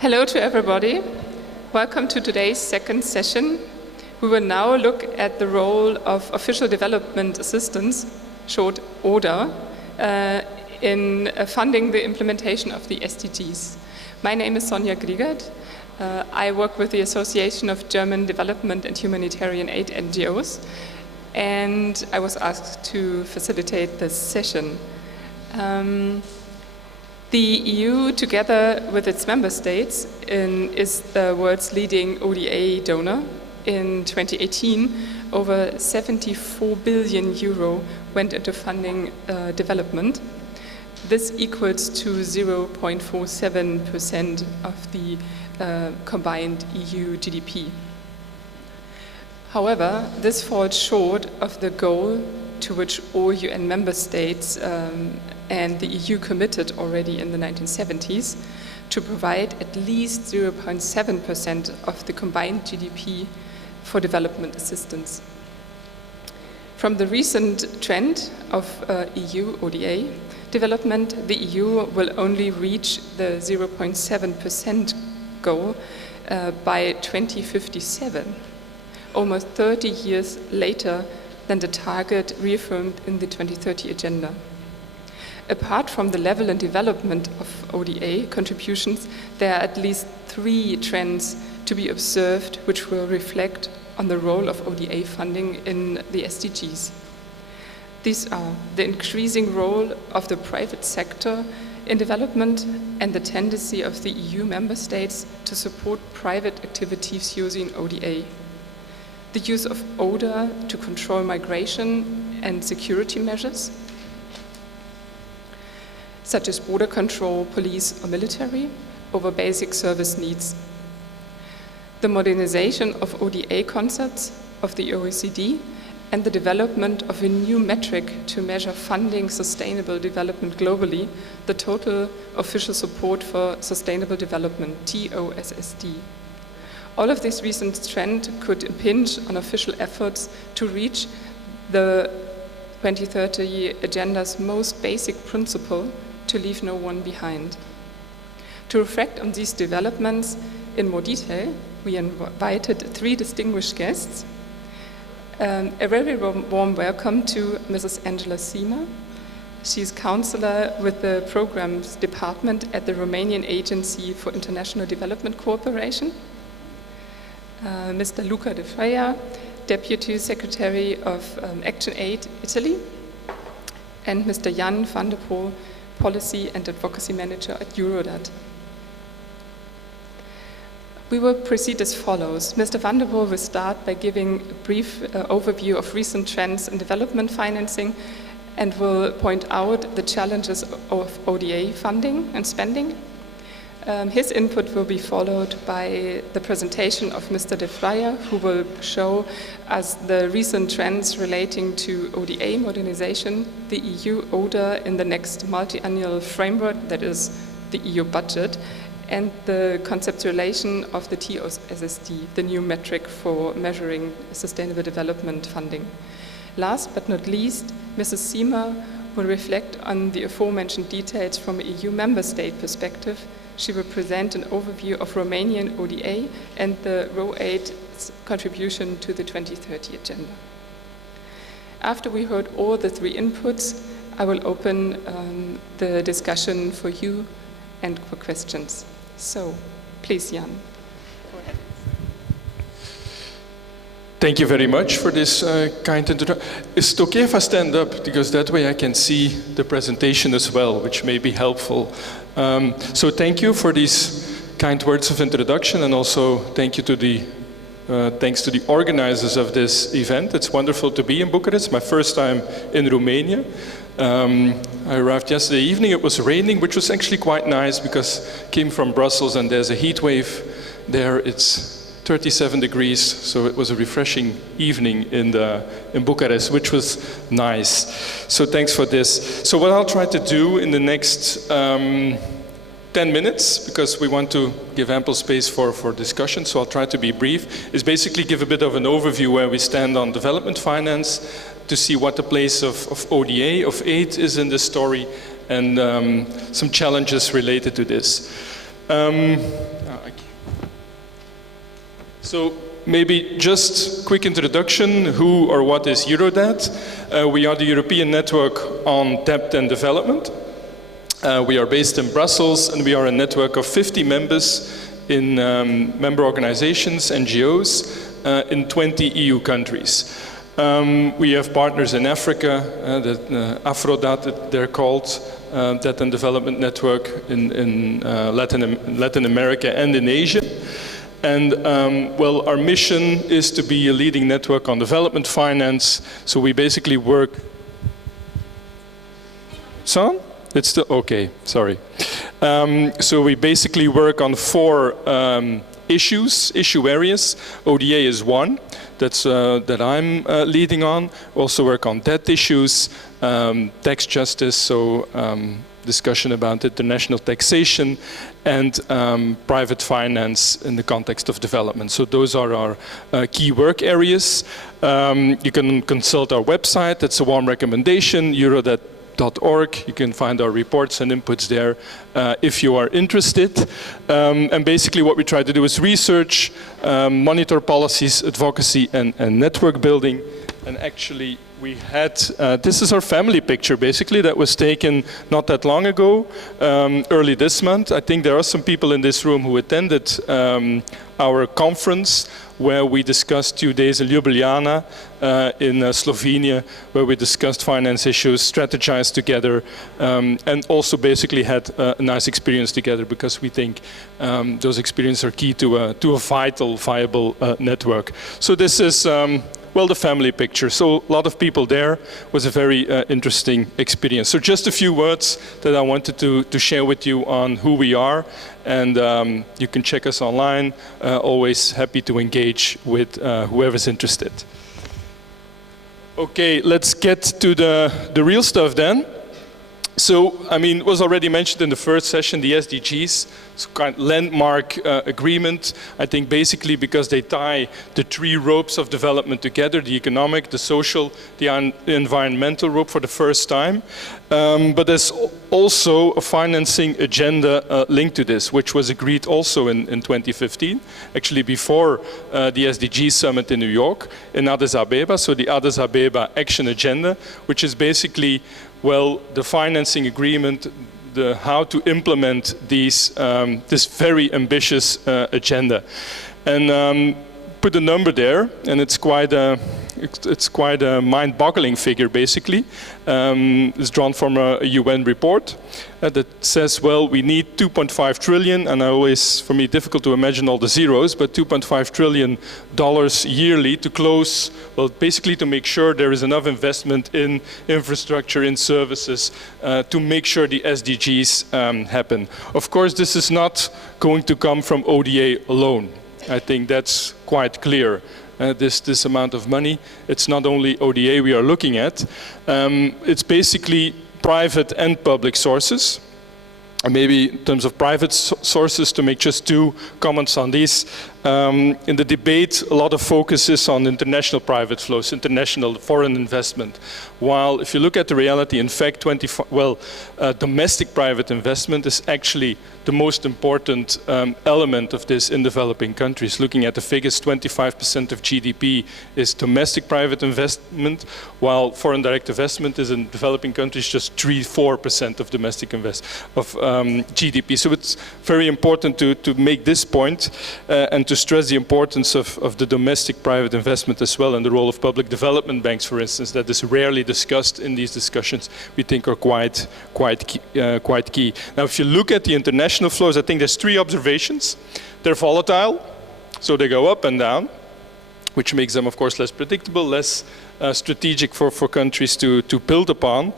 Hello to everybody. Welcome to today's second session. We will now look at the role of official development assistance, short ODA, in funding the implementation of the SDGs. My name is Sonja Griegert. I work with the Association of German Development and Humanitarian Aid NGOs, and I was asked to facilitate this session. The EU, together with its member states, is the world's leading ODA donor. In 2018, over 74 billion euro went into funding development. This equals to 0.47% of the combined EU GDP. However, this falls short of the goal to which all UN member states and the EU committed already in the 1970s to provide at least 0.7% of the combined GDP for development assistance. From the recent trend of EU ODA development, the EU will only reach the 0.7% goal by 2057, almost 30 years later than the target reaffirmed in the 2030 agenda. Apart from the level and development of ODA contributions, there are at least 3 trends to be observed which will reflect on the role of ODA funding in the SDGs. These are the increasing role of the private sector in development and the tendency of the EU member states to support private activities using ODA. The use of ODA to control migration and security measures, such as border control, police or military, over basic service needs. The modernization of ODA concepts of the OECD and the development of a new metric to measure funding sustainable development globally, the total official support for sustainable development, TOSSD. All of this recent trend could impinge on official efforts to reach the 2030 agenda's most basic principle, to leave no one behind. To reflect on these developments in more detail, we invited 3 distinguished guests. A very warm welcome to Mrs. Angela Sima. She's counselor with the Programs Department at the Romanian Agency for International Development Cooperation. Mr. Luca De Freya, Deputy Secretary of Action Aid Italy, and Mr. Jan van der Poel, Policy and Advocacy Manager at Eurodat. We will proceed as follows. Mr. van der Poel will start by giving a brief overview of recent trends in development financing and will point out the challenges of ODA funding and spending. His input will be followed by the presentation of Mr. De Freya, who will show us the recent trends relating to ODA modernization, the EU ODA in the next multi-annual framework, that is the EU budget, and the conceptualization of the TOSSD, the new metric for measuring sustainable development funding. Last but not least, Mrs. Sima will reflect on the aforementioned details from an EU member state perspective. She will present an overview of Romanian ODA and the RO8's contribution to the 2030 agenda. After we heard all the 3 inputs, I will open the discussion for you and for questions. So, please, Jan, go ahead. Thank you very much for this kind introduction. Is it okay if I stand up? Because that way I can see the presentation as well, which may be helpful. So thank you for these kind words of introduction, and also thank you to the thanks to the organizers of this event. It's wonderful to be in Bucharest, my first time in Romania. I arrived yesterday evening. It was raining, which was actually quite nice because I came from Brussels and there's a heat wave there. It's 37 degrees, so it was a refreshing evening in Bucharest, which was nice. So thanks for this. So what I'll try to do in the next 10 minutes, because we want to give ample space for discussion, so I'll try to be brief, is basically give a bit of an overview where we stand on development finance, to see what the place of ODA, of aid is in this story, and some challenges related to this. So maybe just quick introduction, who or what is Eurodebt? We are the European Network on Debt and Development. We are based in Brussels, and we are a network of 50 members in member organizations, NGOs, in 20 EU countries. We have partners in Africa, Afrodat, they're called, Debt and Development Network in Latin America and in Asia. And well, our mission is to be a leading network on development finance. So we basically work. Son? It's still okay. Sorry. So we basically work on 4 issue areas. ODA is one that I'm leading on. Also work on debt issues, tax justice. So discussion about international taxation and private finance in the context of development. So those are our key work areas. You can consult our website. That's a warm recommendation, eurodebt.org. You can find our reports and inputs there if you are interested. And basically what we try to do is research, monitor policies, advocacy, and network building. And actually, we had, this is our family picture, basically, that was taken not that long ago, early this month. I think there are some people in this room who attended our conference, where we discussed 2 days in Ljubljana, in Slovenia, where we discussed finance issues, strategized together, and also basically had a nice experience together, because we think those experiences are key to a viable network. So this is, well, the family picture. So a lot of people there. Was a very interesting experience. So just a few words that I wanted to share with you on who we are. And you can check us online. Always happy to engage with whoever's interested. Okay, let's get to the real stuff then. So, I mean, it was already mentioned in the first session, the SDGs. It's a kind of landmark agreement, I think basically because they tie the 3 ropes of development together, the economic, the social, the environmental rope for the first time. But there's also a financing agenda linked to this, which was agreed also in 2015, actually before the SDG summit in New York, in Addis Abeba, so the Addis Abeba Action Agenda, which is basically, well, the financing agreement, how to implement these, this very ambitious agenda. And put a number there, and it's quite a mind-boggling figure, basically. It's drawn from a UN report that says, well, we need 2.5 trillion, and I always, for me, difficult to imagine all the zeros, but $2.5 trillion yearly to close, well, basically to make sure there is enough investment in infrastructure, in services, to make sure the SDGs happen. Of course, this is not going to come from ODA alone. I think that's quite clear. This amount of money, it's not only ODA we are looking at. It's basically private and public sources. And maybe in terms of private sources, to make just 2 comments on these. In the debate, a lot of focus is on international private flows, international foreign investment. While if you look at the reality, in fact, domestic private investment is actually the most important element of this in developing countries. Looking at the figures, 25% of GDP is domestic private investment, while foreign direct investment is in developing countries just 3–4% of domestic GDP. So it's very important to make this point and to stress the importance of the domestic private investment as well, and the role of public development banks, for instance, that is rarely discussed in these discussions, we think are quite key. Now, if you look at the international flows, I think there's 3 observations. They're volatile, so they go up and down, which makes them, of course, less predictable, less strategic for countries to build upon.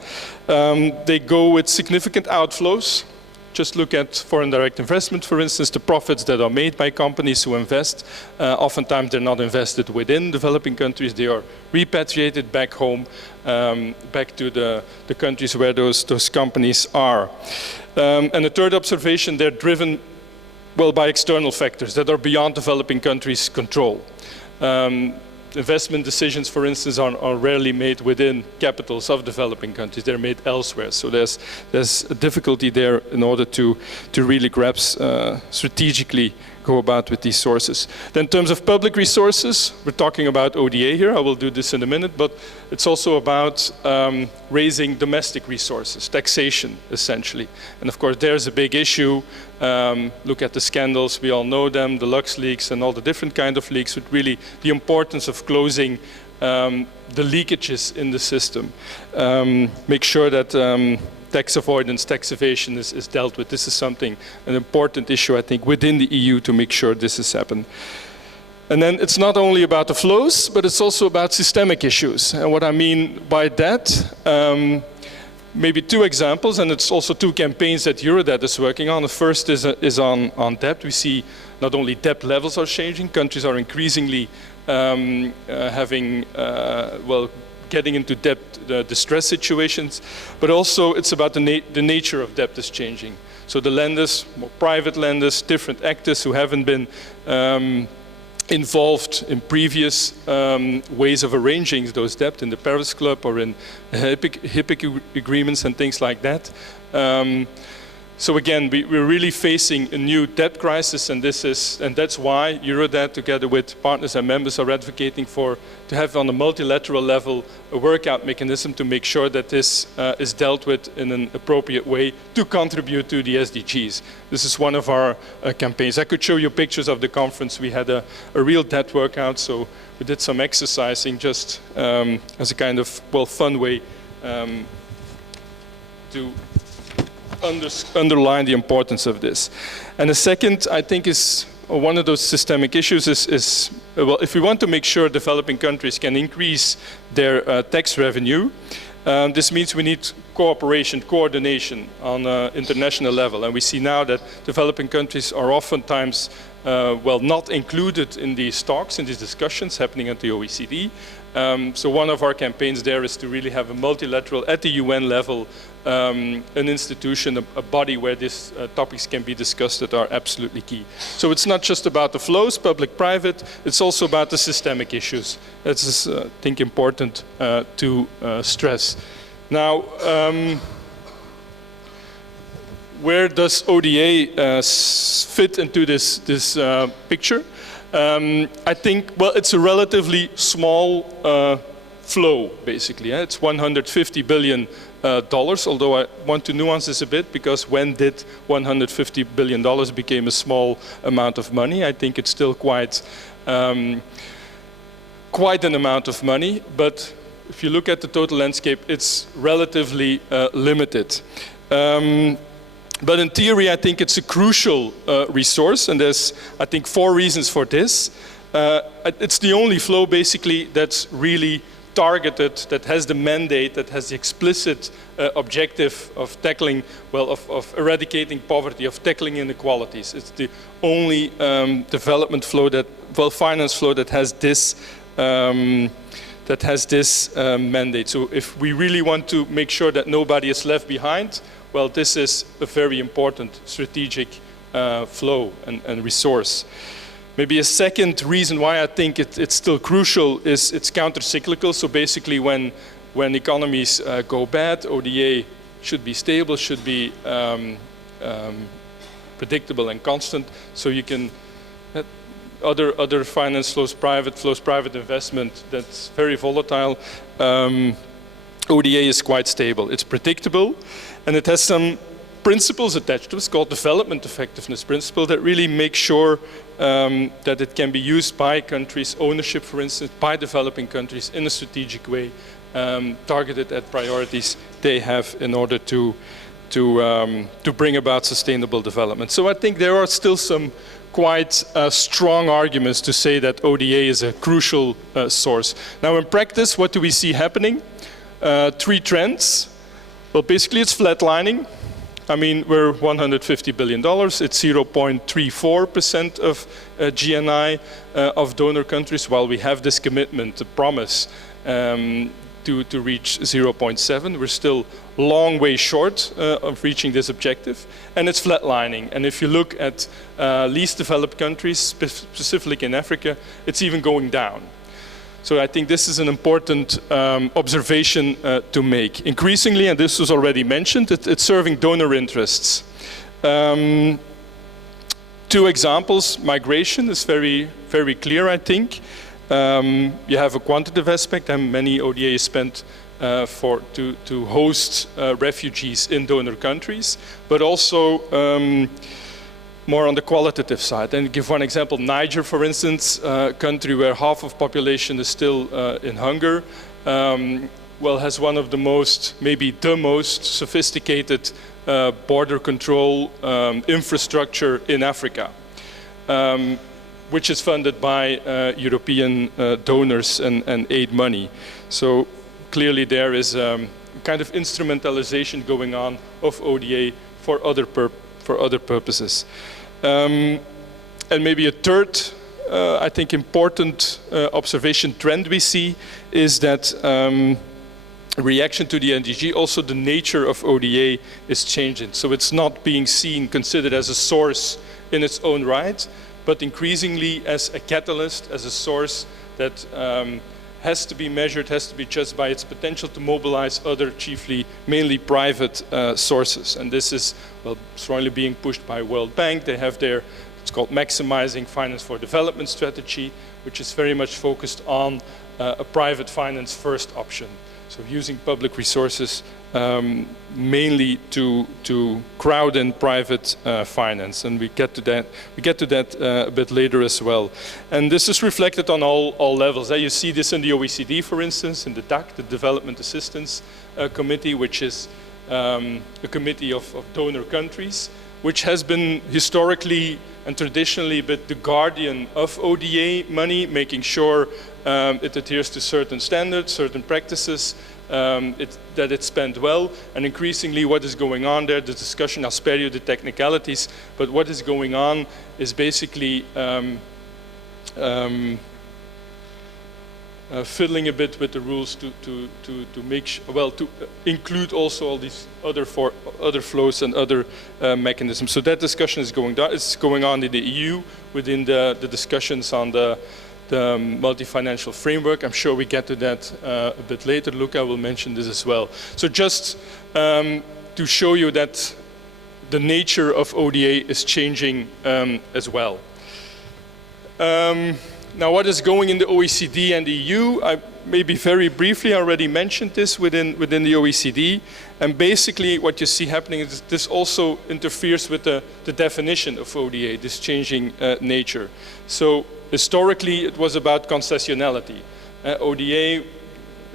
They go with significant outflows. Just look at foreign direct investment, for instance, the profits that are made by companies who invest. Oftentimes they're not invested within developing countries, they are repatriated back home, back to the countries where those companies are. And the third observation, they're driven, well, by external factors that are beyond developing countries' control. Investment decisions, for instance, are rarely made within capitals of developing countries. They're made elsewhere. So there's a difficulty there in order to really grasp strategically go about with these sources. Then in terms of public resources, we're talking about ODA here. I will do this in a minute, but it's also about raising domestic resources, taxation, essentially. And of course, there's a big issue. Look at the scandals, we all know them, the LuxLeaks and all the different kind of leaks, with really the importance of closing the leakages in the system. Make sure that tax avoidance, tax evasion is dealt with. This is something, an important issue, I think, within the EU to make sure this has happened. And then it's not only about the flows, but it's also about systemic issues. And what I mean by that, maybe two examples, and it's also two campaigns that Eurodebt is working on. The first is on debt. We see not only debt levels are changing, countries are increasingly getting into debt distress situations, but also it's about the nature of debt is changing. So the lenders, more private lenders, different actors who haven't been involved in previous ways of arranging those debt in the Paris Club or in HIPC agreements and things like that. So again, we're really facing a new debt crisis, and that's why Eurodebt, together with partners and members, are advocating to have on a multilateral level a workout mechanism to make sure that this is dealt with in an appropriate way to contribute to the SDGs. This is one of our campaigns. I could show you pictures of the conference. We had a real debt workout, so we did some exercising just as a kind of fun way to underline the importance of this. And the second, I think, is one of those systemic issues is if we want to make sure developing countries can increase their tax revenue, this means we need cooperation, coordination on an international level. And we see now that developing countries are oftentimes not included in these talks, in these discussions happening at the OECD. So one of our campaigns there is to really have a multilateral, at the UN level, an institution, a body where these topics can be discussed that are absolutely key. So it's not just about the flows, public-private, it's also about the systemic issues. That's, I think, important to stress. Now, where does ODA fit into this picture? I think, it's a relatively small flow, basically. It's $150 billion, although I want to nuance this a bit, because when did $150 billion become a small amount of money? I think it's still quite an amount of money, but if you look at the total landscape, it's relatively limited. But in theory, I think it's a crucial resource, and there's, I think, 4 reasons for this. It's the only flow, basically, that's really targeted, that has the mandate, that has the explicit objective of tackling, of eradicating poverty, of tackling inequalities. It's the only development flow, finance flow that has this mandate. So if we really want to make sure that nobody is left behind, this is a very important strategic flow and resource. Maybe a second reason why I think it's still crucial is it's counter-cyclical. So basically when economies go bad, ODA should be stable, should be predictable and constant. So you can, other finance flows, private investment, that's very volatile. ODA is quite stable. It's predictable, and it has some principles attached to it. It's called development effectiveness principle that really make sure that it can be used by countries, ownership, for instance, by developing countries in a strategic way, targeted at priorities they have in order to bring about sustainable development. So I think there are still some quite strong arguments to say that ODA is a crucial source. Now in practice, what do we see happening? 3 trends. Well, basically it's flatlining. I mean, we're $150 billion. It's 0.34% of GNI of donor countries, while we have this commitment, the promise to reach 0.7. We're still a long way short of reaching this objective, and it's flatlining. And if you look at least developed countries, specifically in Africa, it's even going down. So I think this is an important observation to make. Increasingly, and this was already mentioned, it's serving donor interests. Two examples. Migration is very, very clear, I think. You have a quantitative aspect, and many ODA is spent to host refugees in donor countries, but also more on the qualitative side. And give one example, Niger, for instance, a country where half of population is still in hunger, has one of the most, maybe the most sophisticated border control infrastructure in Africa, which is funded by European donors and aid money. So clearly there is kind of instrumentalization going on of ODA for other purposes. And maybe a third, I think, important observation trend we see is that reaction to the SDG, also the nature of ODA is changing. So it's not being considered as a source in its own right, but increasingly as a catalyst, as a source that has to be measured, has to be judged by its potential to mobilize other, mainly private sources. And this is strongly being pushed by World Bank. They have their, it's called Maximizing Finance for Development strategy, which is very much focused on a private finance first option. So using public resources mainly to crowd in private finance, and we get to that a bit later as well. And this is reflected on all levels. You see this in the OECD, for instance, in the DAC, the Development Assistance Committee, which is a committee of donor countries, which has been historically and traditionally but the guardian of ODA money, making sure it adheres to certain standards, certain practices, that it's spent well. And increasingly what is going on there, the discussion, I'll spare you the technicalities, but what is going on is basically fiddling a bit with the rules to make to include also all these other flows and other mechanisms. So that discussion is going on in the EU within the discussions on the multi-financial framework. I'm sure we get to that a bit later. Luca will mention this as well. So just to show you that the nature of ODA is changing as well. Now, what is going in the OECD and the EU? I maybe very briefly already mentioned this within the OECD. And basically what you see happening is this also interferes with the definition of ODA, this changing nature. So historically, it was about concessionality. ODA,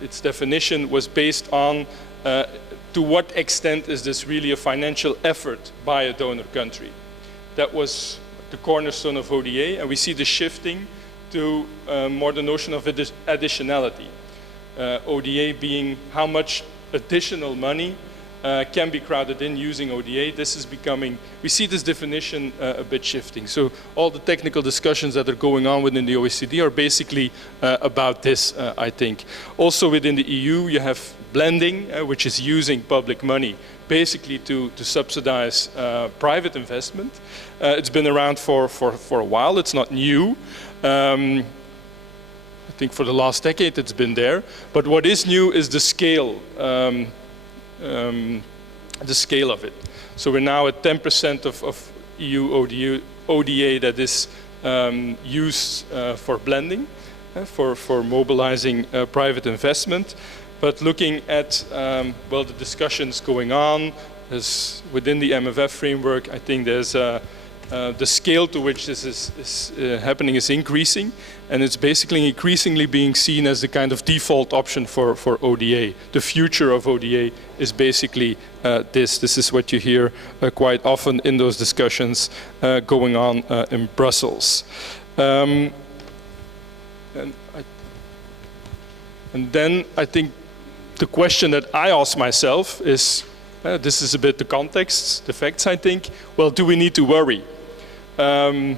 its definition was based on to what extent is this really a financial effort by a donor country. That was the cornerstone of ODA, and we see the shifting to more the notion of additionality. ODA being how much additional money can be crowded in using ODA. This is becoming, we see this definition a bit shifting. So all the technical discussions that are going on within the OECD are basically about this, I think. Also within the EU, you have blending, which is using public money basically to subsidize private investment. It's been around for a while, it's not new. I think for the last decade it's been there. But what is new is the scale of it. So we're now at 10% of EU ODA that is used for blending, for mobilizing private investment. But looking at the discussions going on within the MFF framework, I think there's the scale to which this is happening is increasing, and it's basically increasingly being seen as the kind of default option for ODA. The future of ODA is basically this. This is what you hear quite often in those discussions going on in Brussels. And then I think the question that I ask myself is, this is a bit the context, the facts, I think. Well, do we need to worry? Is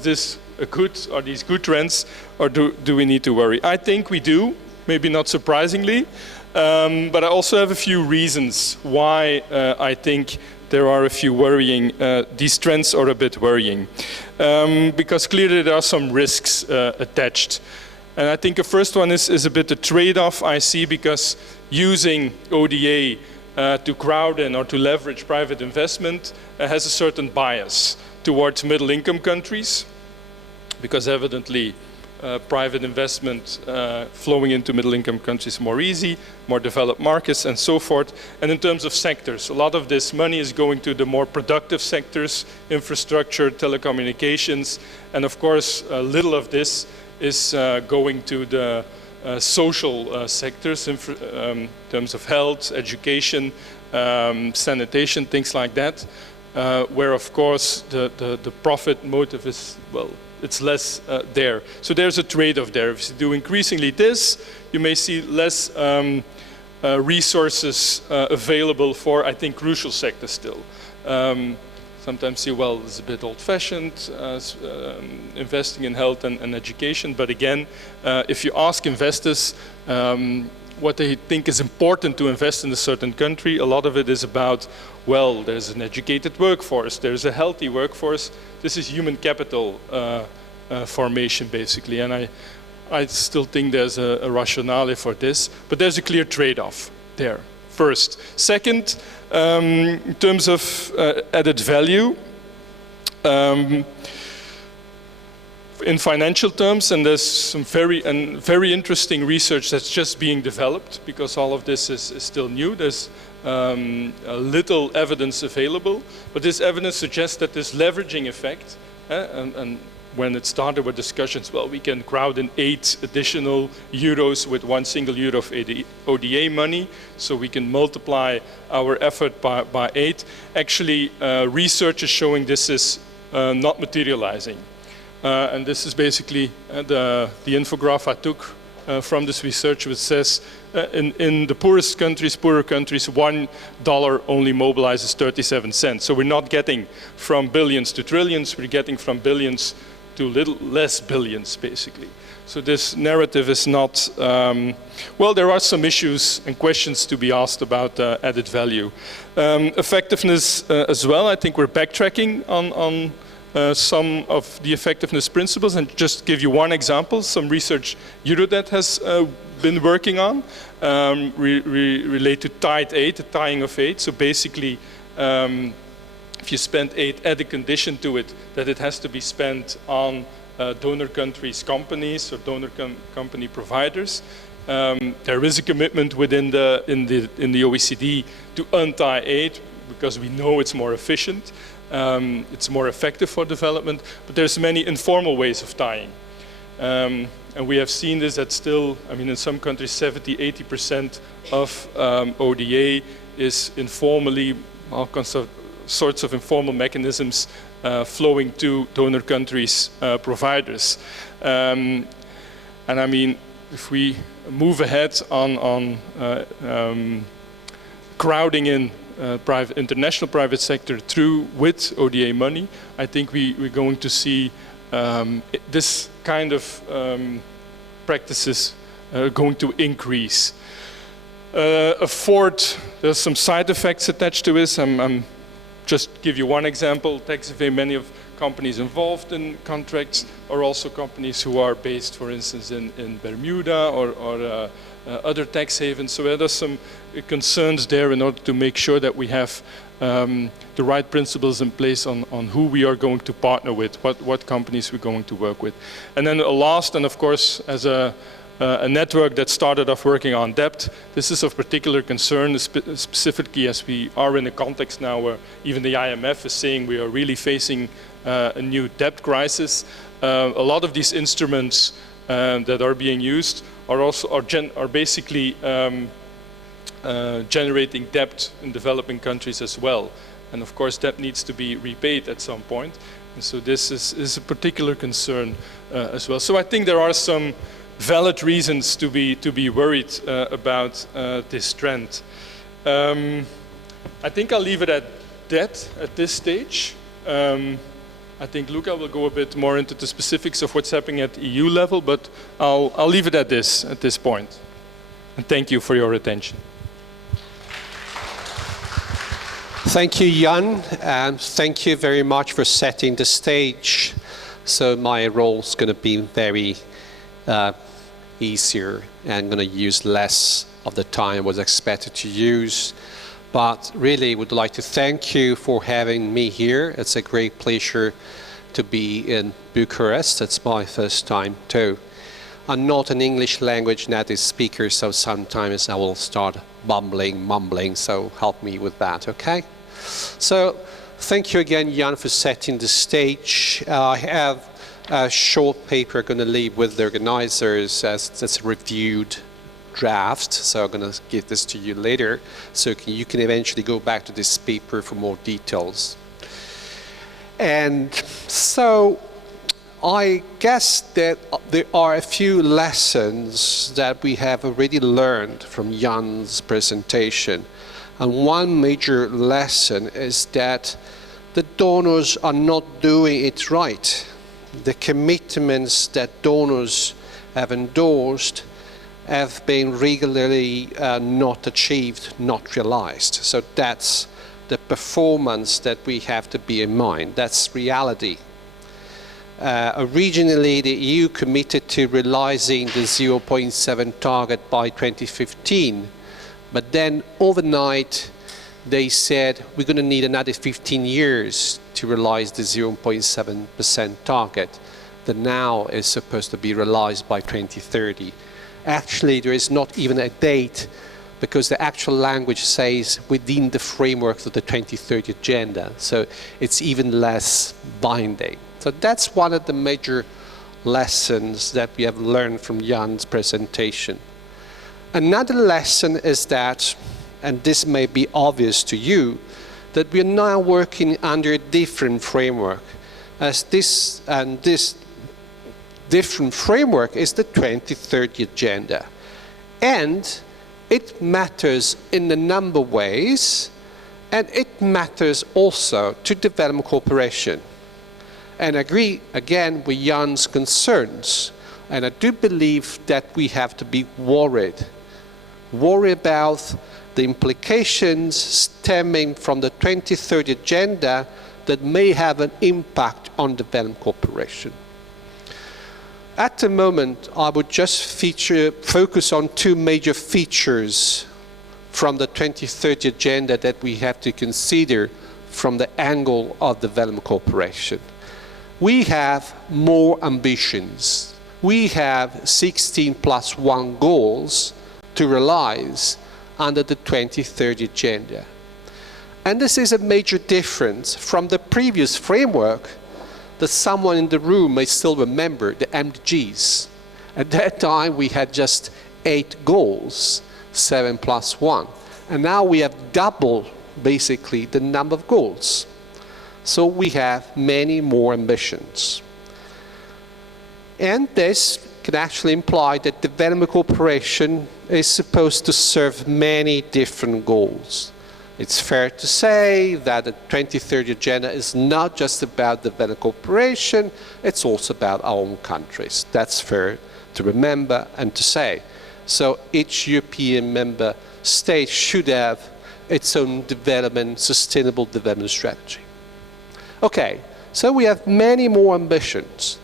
this are these good trends, or do we need to worry? I think we do, maybe not surprisingly, but I also have a few reasons why I think there are a few worrying, these trends are a bit worrying. Because clearly there are some risks attached. And I think the first one is a bit a trade-off I see, because using ODA to crowd in or to leverage private investment has a certain bias. towards middle-income countries, because evidently private investment flowing into middle-income countries is more easy, more developed markets, and so forth. And in terms of sectors, a lot of this money is going to the more productive sectors, infrastructure, telecommunications, and of course, little of this is going to the social sectors in terms of health, education, sanitation, things like that, where of course the profit motive is, well, it's less there. So there's a trade-off there. If you do increasingly this, you may see less resources available for, I think, crucial sectors still. Sometimes see, well, it's a bit old-fashioned, investing in health and education. But again, if you ask investors what they think is important to invest in a certain country, a lot of it is about, well, there's an educated workforce, there's a healthy workforce. This is human capital formation, basically. And I still think there's a rationale for this, but there's a clear trade-off there, first. Second, in terms of added value, in financial terms, and there's some very interesting research that's just being developed, because all of this is still new. There's little evidence available, but this evidence suggests that this leveraging effect, and when it started with discussions, well, we can crowd in 8 additional euros with 1 single euro of ODA money, so we can multiply our effort by 8. Actually, research is showing this is not materializing. And this is basically the infograph I took from this research, which says in the poorest countries, poorer countries, $1 only mobilizes 37 cents. So we're not getting from billions to trillions, we're getting from billions to little less billions, basically. So this narrative is not, well, there are some issues and questions to be asked about added value. Effectiveness as well, I think we're backtracking on some of the effectiveness principles, and just give you one example, some research Eurodet has been working on relate to tied aid, the tying of aid. So basically, if you spend aid, add a condition to it that it has to be spent on donor countries' companies or donor company providers. There is a commitment within in the OECD to untie aid because we know it's more efficient. It's more effective for development, but there's many informal ways of tying. And we have seen this that still, I mean, in some countries, 70–80% of ODA is informally, all sorts of informal mechanisms flowing to donor countries' providers. And I mean, if we move ahead on crowding in international private sector through with ODA money, I think we're going to see this kind of practices going to increase. There's some side effects attached to this. I'm just give you one example. Tax evasion, many of companies involved in contracts are also companies who are based, for instance, in Bermuda or other tax havens. So there's some concerns there in order to make sure that we have the right principles in place on who we are going to partner with, what companies we're going to work with. And then last, and of course, as a network that started off working on debt, this is of particular concern, specifically as we are in a context now where even the IMF is saying we are really facing a new debt crisis. A lot of these instruments that are being used are basically generating debt in developing countries as well. And of course, debt needs to be repaid at some point. And so this is a particular concern as well. So I think there are some valid reasons to be worried about this trend. I think I'll leave it at that at this stage. I think Luca will go a bit more into the specifics of what's happening at EU level, but I'll leave it at this point. And thank you for your attention. Thank you, Jan, and thank you very much for setting the stage. So my role is going to be very easier, and going to use less of the time I was expected to use. But really would like to thank you for having me here. It's a great pleasure to be in Bucharest. It's my first time too. I'm not an English language native speaker, so sometimes I will start mumbling, so help me with that, okay? So thank you again, Jan, for setting the stage. I have a short paper I'm going to leave with the organizers as it's a reviewed draft, so I'm going to give this to you later, so you can eventually go back to this paper for more details. And so I guess that there are a few lessons that we have already learned from Jan's presentation. And one major lesson is that the donors are not doing it right. The commitments that donors have endorsed have been regularly not achieved, not realized. So that's the performance that we have to be in mind. That's reality. Originally, the EU committed to realizing the 0.7 target by 2015, but then overnight they said we're going to need another 15 years to realize the 0.7% target that now is supposed to be realized by 2030. Actually, there is not even a date because the actual language says within the framework of the 2030 agenda, so it's even less binding. So that's one of the major lessons that we have learned from Jan's presentation. Another lesson is that, and this may be obvious to you, that we are now working under a different framework. As this different framework is the 2030 agenda. And it matters in a number of ways, and it matters also to development cooperation. And I agree, again, with Jan's concerns. And I do believe that we have to be worried about the implications stemming from the 2030 agenda that may have an impact on development cooperation. At the moment, I would just focus on two major features from the 2030 agenda that we have to consider from the angle of development cooperation. We have more ambitions. We have 16 plus 1 goals to realize under the 2030 agenda. And this is a major difference from the previous framework that someone in the room may still remember, the SDGs. At that time, we had just 8 goals, 7 plus 1. And now we have double, basically, the number of goals. So we have many more ambitions. And this can actually imply that development cooperation is supposed to serve many different goals. It's fair to say that the 2030 agenda is not just about development cooperation, it's also about our own countries. That's fair to remember and to say. So each European member state should have its own sustainable development strategy. Okay, so we have many more ambitions.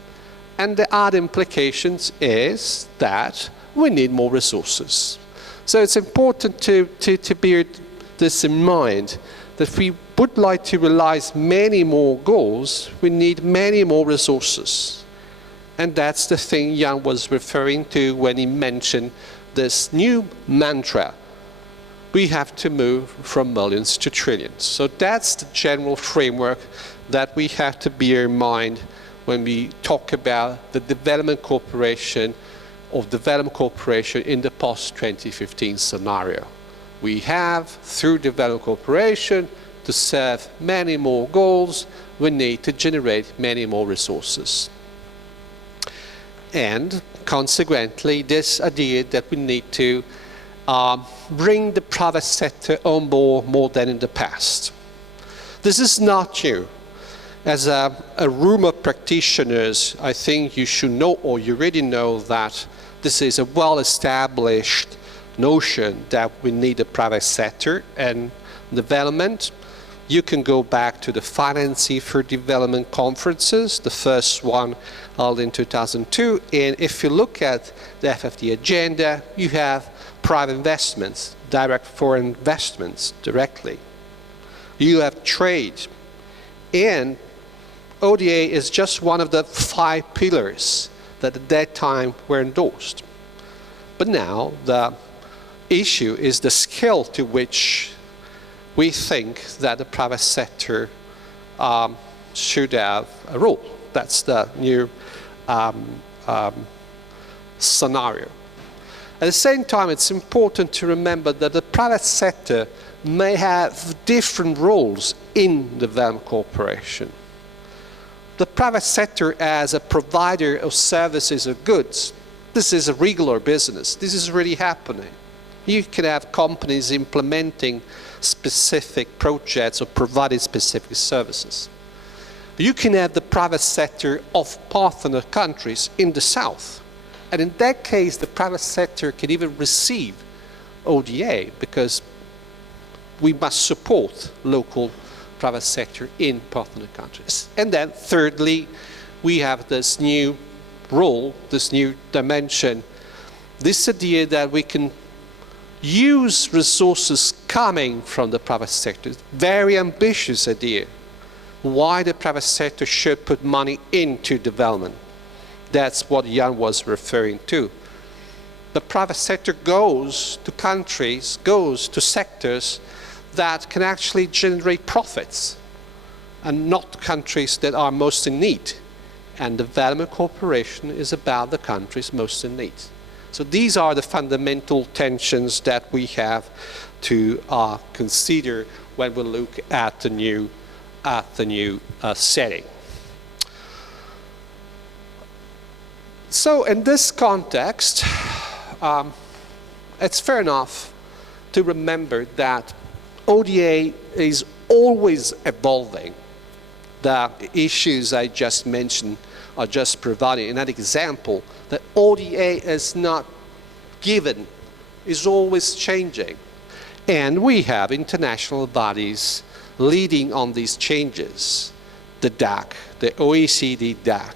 And the other implications is that we need more resources. So it's important to bear this in mind, that if we would like to realize many more goals, we need many more resources. And that's the thing Jan was referring to when he mentioned this new mantra. We have to move from millions to trillions. So that's the general framework that we have to bear in mind when we talk about the development cooperation in the post-2015 scenario. We have, through development cooperation, to serve many more goals, we need to generate many more resources. And consequently, this idea that we need to bring the private sector on board more than in the past. This is not new. As a room of practitioners, I think you should know, or you already know, that this is a well-established notion that we need a private sector and development. You can go back to the Financing for Development conferences, the first one held in 2002, and if you look at the FFD agenda, you have private investments, direct foreign investments directly. You have trade. And ODA is just one of the 5 pillars that at that time were endorsed. But now the issue is the scale to which we think that the private sector should have a role. That's the new scenario. At the same time, it's important to remember that the private sector may have different roles in development cooperation. The private sector as a provider of services or goods, this is a regular business. This is really happening. You can have companies implementing specific projects or providing specific services. You can have the private sector of partner countries in the south. And in that case, the private sector can even receive ODA because we must support local private sector in partner countries. And then thirdly, we have this new role, this new dimension, this idea that we can use resources coming from the private sector. Very ambitious idea. Why the private sector should put money into development. That's what Jan was referring to. The private sector goes to countries, goes to sectors that can actually generate profits and not countries that are most in need. And development cooperation is about the countries most in need. So these are the fundamental tensions that we have to consider when we look at the new setting. So in this context, it's fair enough to remember that ODA is always evolving. The issues I just mentioned are just providing an example that ODA is not given, is always changing. And we have international bodies leading on these changes, the DAC, the OECD DAC.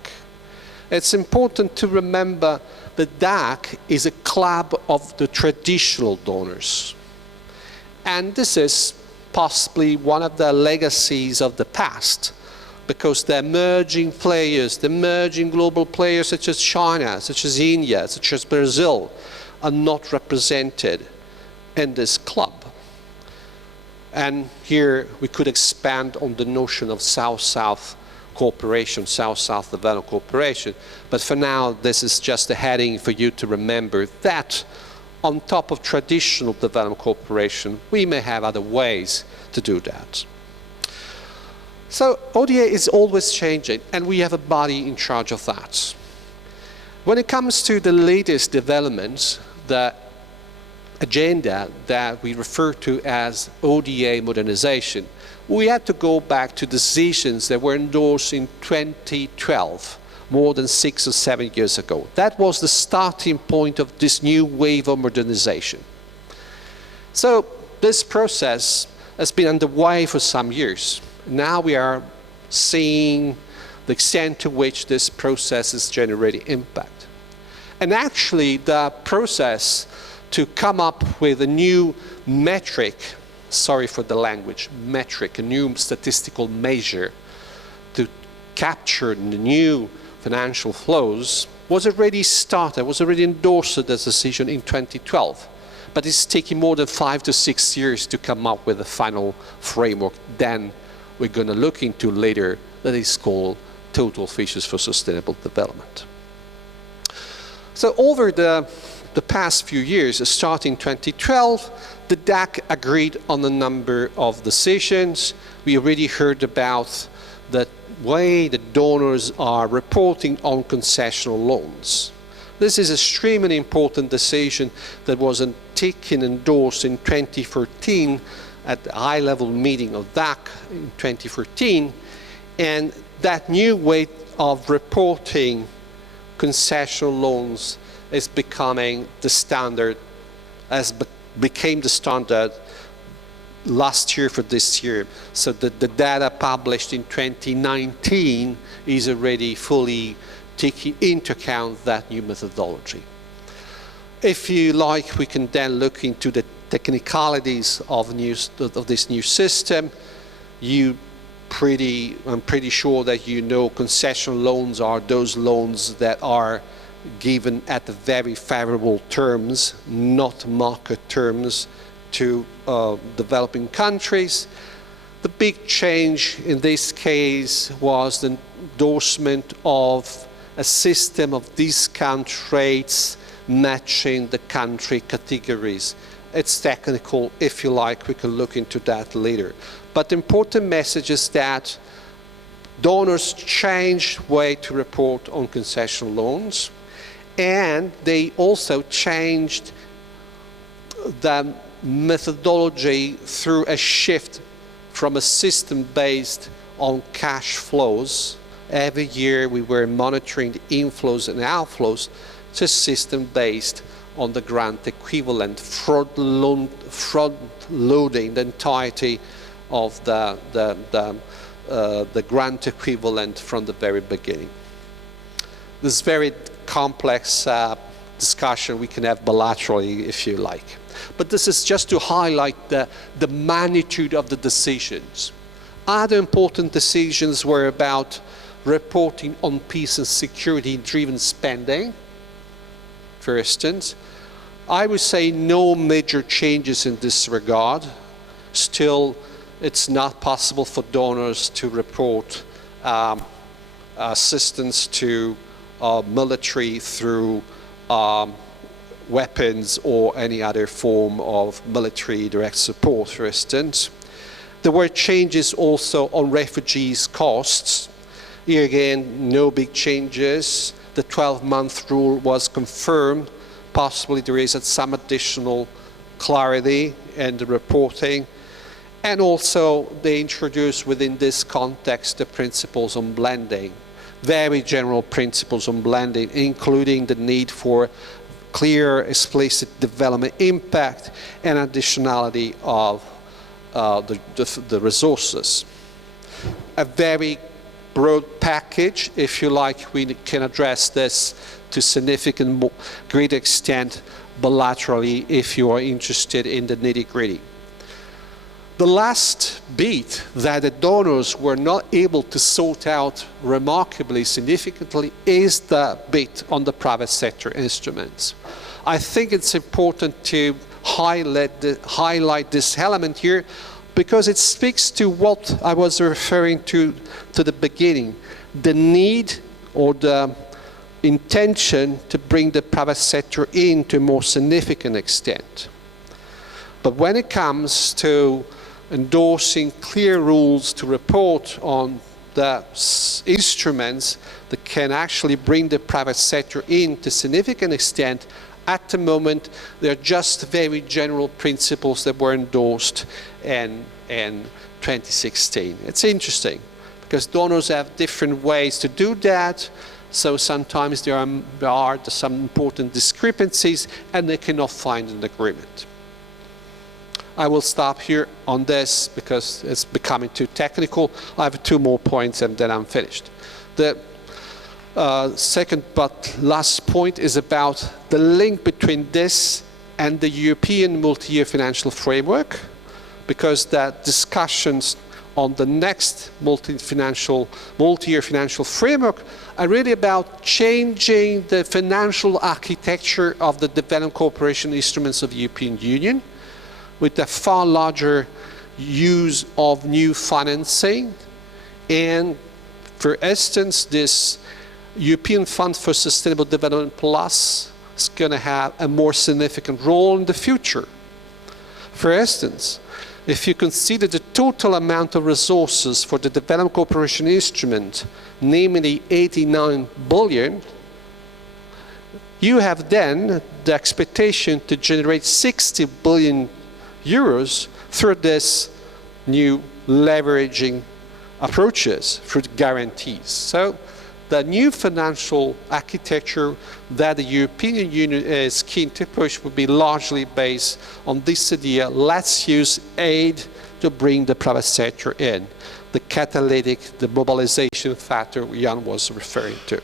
It's important to remember that DAC is a club of the traditional donors. And this is possibly one of the legacies of the past, because the emerging players, the emerging global players such as China, such as India, such as Brazil, are not represented in this club. And here we could expand on the notion of South-South cooperation, South-South development cooperation. But for now, this is just a heading for you to remember that on top of traditional development cooperation, we may have other ways to do that. So ODA is always changing, and we have a body in charge of that. When it comes to the latest developments, the agenda that we refer to as ODA modernization, we had to go back to decisions that were endorsed in 2012, more than 6 or 7 years ago. That was the starting point of this new wave of modernization. So this process has been underway for some years. Now we are seeing the extent to which this process is generating impact. And actually the process to come up with a new metric, sorry for the language, metric, a new statistical measure to capture the new financial flows was already started, was already endorsed as a decision in 2012. But it's taking more than 5 to 6 years to come up with a final framework. Then we're going to look into later that is called Total Features for Sustainable Development. So over the past few years, starting 2012, the DAC agreed on a number of decisions. We already heard about the way the donors are reporting on concessional loans. This is an extremely important decision that was taken and endorsed in 2014 at the high-level meeting of DAC in 2014. And that new way of reporting concessional loans is becoming the standard, became the standard last year for this year. So the data published in 2019 is already fully taking into account that new methodology. If you like, we can then look into the technicalities of this new system. I'm pretty sure that you know concession loans are those loans that are given at the very favorable terms, not market terms, to developing countries. The big change in this case was the endorsement of a system of discount rates matching the country categories. It's technical, if you like, we can look into that later. But the important message is that donors changed the way to report on concession loans, and they also changed the methodology through a shift from a system based on cash flows. Every year we were monitoring the inflows and outflows to a system based on the grant equivalent, front-loading the entirety of the grant equivalent from the very beginning. This very complex discussion we can have bilaterally if you like. But this is just to highlight the magnitude of the decisions. Other important decisions were about reporting on peace and security driven spending, for instance. I would say no major changes in this regard. Still, it's not possible for donors to report assistance to military through weapons or any other form of military direct support, for instance. There were changes also on refugees' costs. Here again, no big changes. The 12-month rule was confirmed. Possibly there is some additional clarity in the reporting. And also they introduced within this context the principles on blending. Very general principles on blending, including the need for clear, explicit development impact and additionality of the resources. A very broad package, if you like. We can address this to significant great extent bilaterally if you are interested in the nitty-gritty. The last bit that the donors were not able to sort out remarkably significantly is the bit on the private sector instruments. I think it's important to highlight this element here because it speaks to what I was referring to the beginning, the need or the intention to bring the private sector in to a more significant extent. But when it comes to endorsing clear rules to report on the instruments that can actually bring the private sector in to a significant extent, at the moment, they're just very general principles that were endorsed in 2016. It's interesting because donors have different ways to do that. So sometimes there are some important discrepancies and they cannot find an agreement. I will stop here on this because it's becoming too technical. I have 2 more points and then I'm finished. The second but last point is about the link between this and the European multi-year financial framework, because the discussions on the next multi-year financial framework are really about changing the financial architecture of the development cooperation instruments of the European Union with a far larger use of new financing. And for instance, this European Fund for Sustainable Development Plus is going to have a more significant role in the future. For instance, if you consider the total amount of resources for the development cooperation instrument, namely 89 billion, you have then the expectation to generate 60 billion euros through this new leveraging approaches, through guarantees. So the new financial architecture that the European Union is keen to push will be largely based on this idea: let's use aid to bring the private sector in, the catalytic, the mobilization factor Jan was referring to.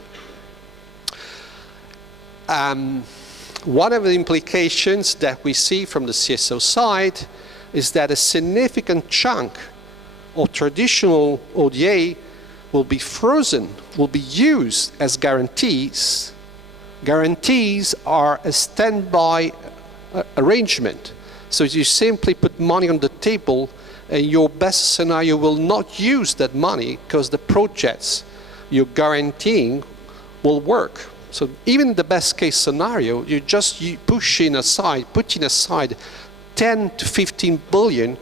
One of the implications that we see from the CSO side is that a significant chunk of traditional ODA will be frozen, will be used as guarantees. Guarantees are a standby arrangement. So you simply put money on the table and your best scenario will not use that money because the projects you're guaranteeing will work. So even the best case scenario, you're just putting aside 10 to 15 billion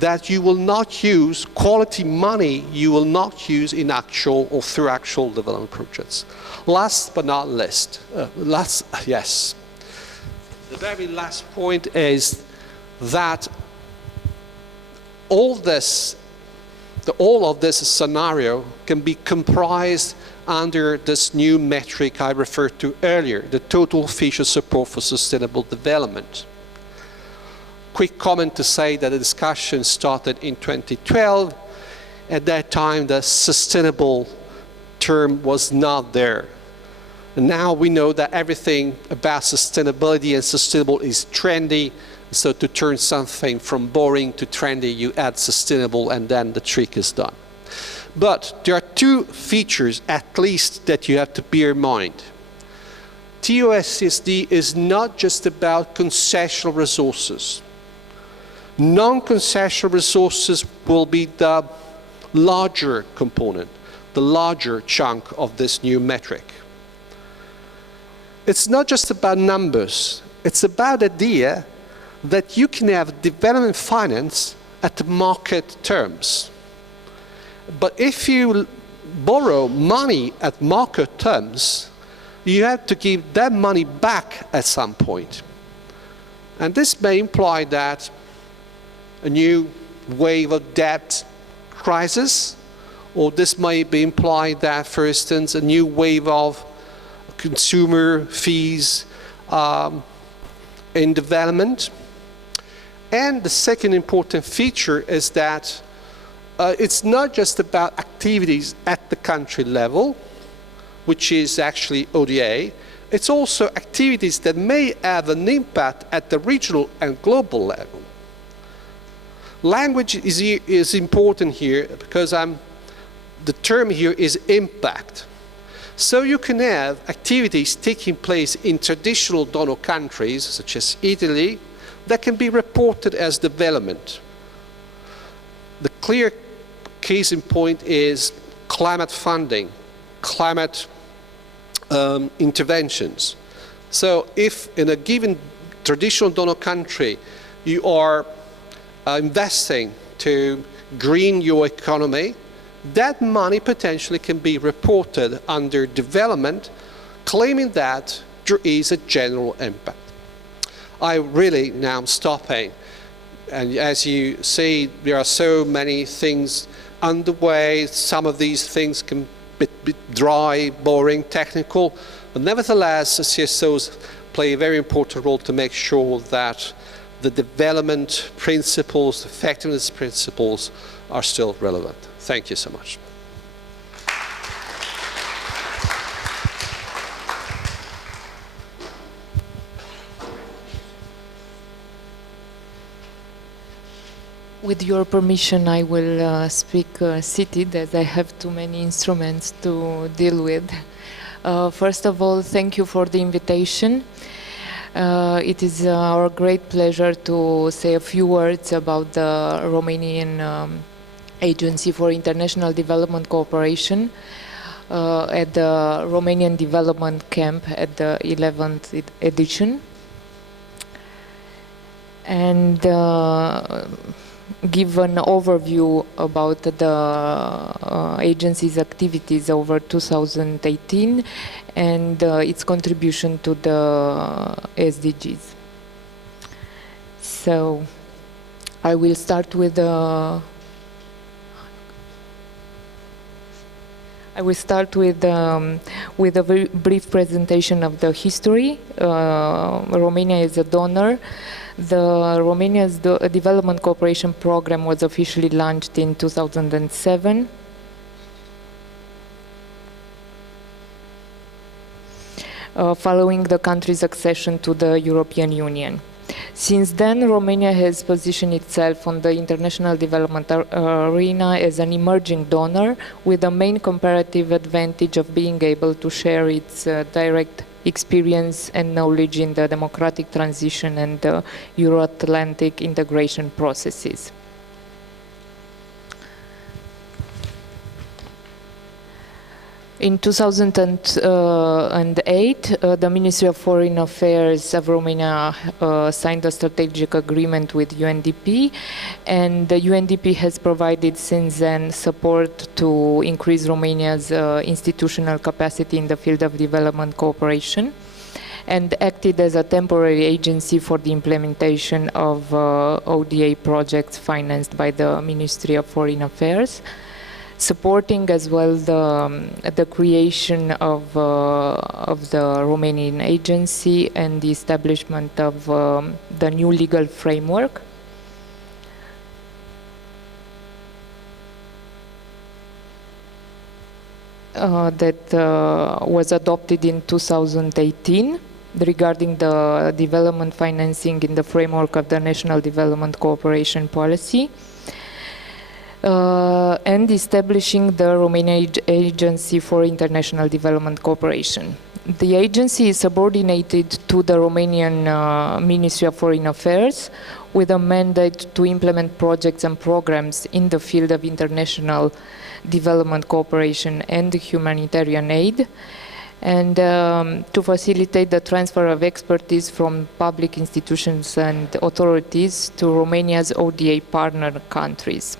that you will not use, quality money you will not use in actual or through actual development projects. Last but not least, the very last point is that all of this scenario can be comprised under this new metric I referred to earlier, the total official support for sustainable development. Quick comment to say that the discussion started in 2012. At that time, the sustainable term was not there. And now we know that everything about sustainability and sustainable is trendy. So to turn something from boring to trendy, you add sustainable and then the trick is done. But there are two features at least that you have to bear in mind. TOSSD is not just about concessional resources. Non-concessional resources will be the larger component, the larger chunk of this new metric. It's not just about numbers. It's about the idea that you can have development finance at market terms. But if you borrow money at market terms, you have to give that money back at some point. And this may imply that a new wave of debt crisis, or this might be implied that, for instance, a new wave of consumer fees in development. And the second important feature is that it's not just about activities at the country level, which is actually ODA, it's also activities that may have an impact at the regional and global level. Language is important here because the term here is impact. So you can have activities taking place in traditional donor countries, such as Italy, that can be reported as development. The clear case in point is climate funding, climate interventions. So if in a given traditional donor country you are investing to green your economy, that money potentially can be reported under development, claiming that there is a general impact. I really now am stopping, and as you see, there are so many things underway. Some of these things can be dry, boring, technical, but nevertheless, the CSOs play a very important role to make sure that the development principles, effectiveness principles are still relevant. Thank you so much. With your permission, I will speak seated as I have too many instruments to deal with. First of all, thank you for the invitation. It is our great pleasure to say a few words about the Romanian Agency for International Development Cooperation at the Romanian Development Camp at the 11th edition. And give an overview about the agency's activities over 2018 and its contribution to the SDGs. So I will start with a very brief presentation of the history. Romania is a donor. The Romania's Development Cooperation Program was officially launched in 2007. following the country's accession to the European Union. Since then, Romania has positioned itself on the international development arena as an emerging donor with the main comparative advantage of being able to share its direct experience and knowledge in the democratic transition and the Euro-Atlantic integration processes. In 2008, the Ministry of Foreign Affairs of Romania signed a strategic agreement with UNDP, and the UNDP has provided since then support to increase Romania's institutional capacity in the field of development cooperation, and acted as a temporary agency for the implementation of ODA projects financed by the Ministry of Foreign Affairs, supporting as well the creation of the Romanian agency and the establishment of the new legal framework. That was adopted in 2018 regarding the development financing in the framework of the National Development Cooperation Policy. And establishing the Romanian Agency for International Development Cooperation. The agency is subordinated to the Romanian Ministry of Foreign Affairs with a mandate to implement projects and programs in the field of international development cooperation and humanitarian aid, and to facilitate the transfer of expertise from public institutions and authorities to Romania's ODA partner countries.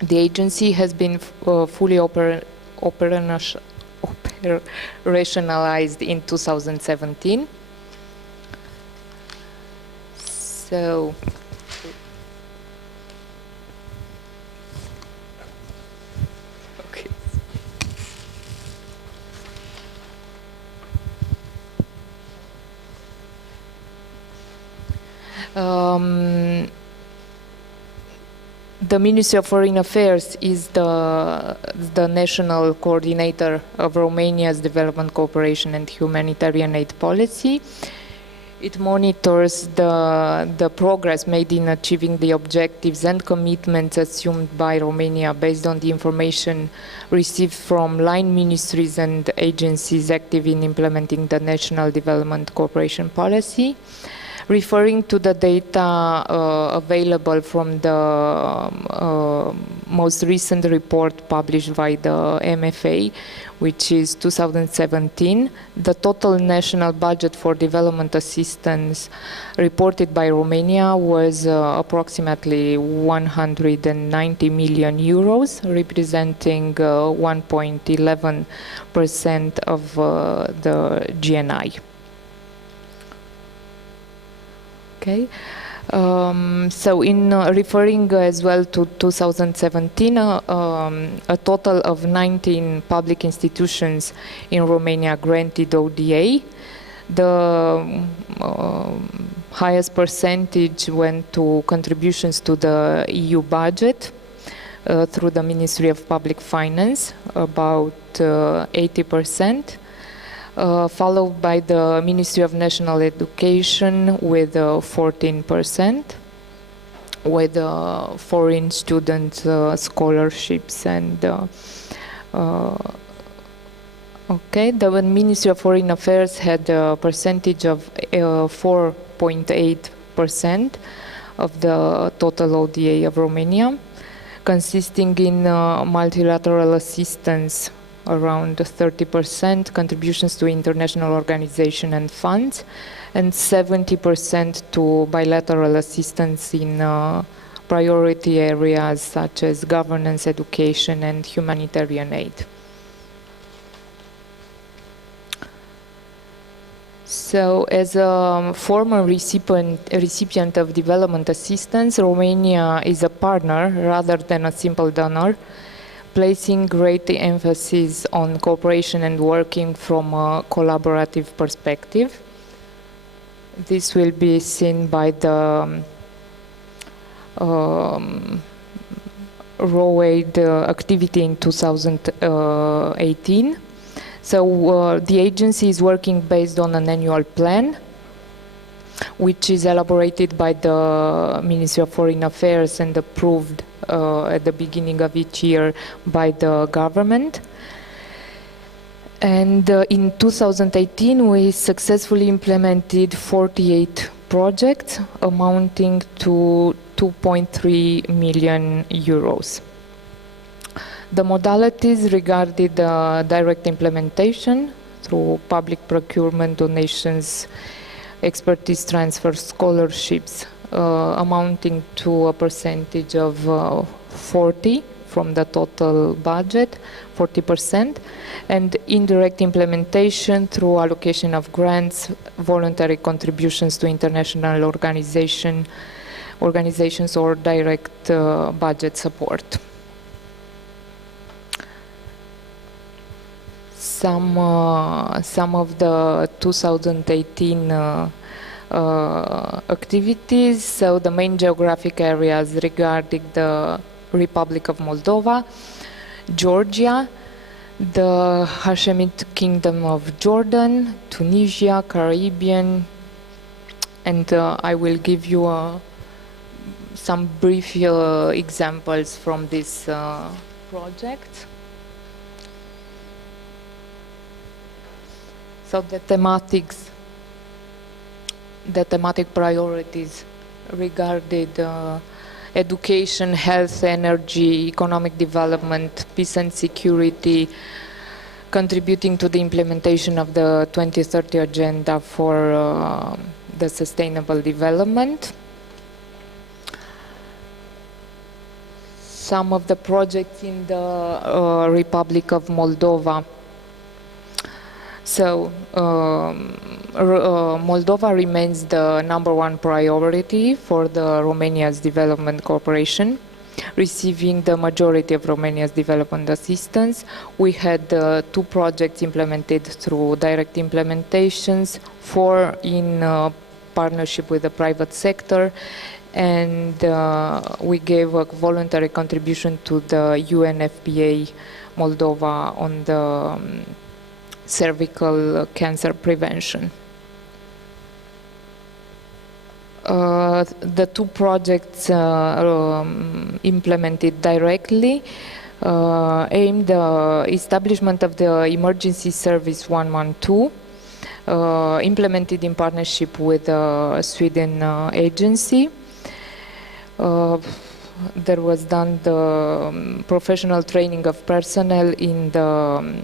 The agency has been fully operationalized in 2017. So, okay. The Ministry of Foreign Affairs is the national coordinator of Romania's development cooperation and humanitarian aid policy. It monitors the progress made in achieving the objectives and commitments assumed by Romania based on the information received from line ministries and agencies active in implementing the national development cooperation policy. Referring to the data available from the most recent report published by the MFA, which is 2017, the total national budget for development assistance reported by Romania was approximately 190 million euros, representing 1.11% of the GNI. Okay. So in referring as well to 2017, a total of 19 public institutions in Romania granted ODA. The highest percentage went to contributions to the EU budget through the Ministry of Public Finance, about 80%. Followed by the Ministry of National Education with 14%, with foreign student scholarships and okay, the Ministry of Foreign Affairs had a percentage of 4.8% of the total ODA of Romania, consisting in multilateral assistance around 30%, contributions to international organizations and funds, and 70% to bilateral assistance in priority areas such as governance, education, and humanitarian aid. So, as a former recipient of development assistance, Romania is a partner rather than a simple donor, placing great emphasis on cooperation and working from a collaborative perspective. This will be seen by the ROAID activity in 2018. So the agency is working based on an annual plan, which is elaborated by the Ministry of Foreign Affairs and approved at the beginning of each year by the government. And in 2018, we successfully implemented 48 projects amounting to 2.3 million euros. The modalities regarded direct implementation through public procurement, donations, expertise transfer, scholarships, amounting to a percentage of 40 from the total budget, 40%, and indirect implementation through allocation of grants, voluntary contributions to international organizations or direct budget support. Some of the 2018 activities, so the main geographic areas regarding the Republic of Moldova, Georgia, the Hashemite Kingdom of Jordan, Tunisia, Caribbean, and I will give you some brief examples from this project. So the thematic priorities regarded education, health, energy, economic development, peace and security, contributing to the implementation of the 2030 agenda for the sustainable development. Some of the projects in the Republic of Moldova. So, Moldova remains the #1 priority for the Romania's development cooperation, receiving the majority of Romania's development assistance. We had 2 projects implemented through direct implementations, 4 in partnership with the private sector, and we gave a voluntary contribution to the UNFPA Moldova on the cervical cancer prevention. The 2 projects implemented directly aimed the establishment of the Emergency Service 112, implemented in partnership with a Sweden agency. There was done the professional training of personnel in the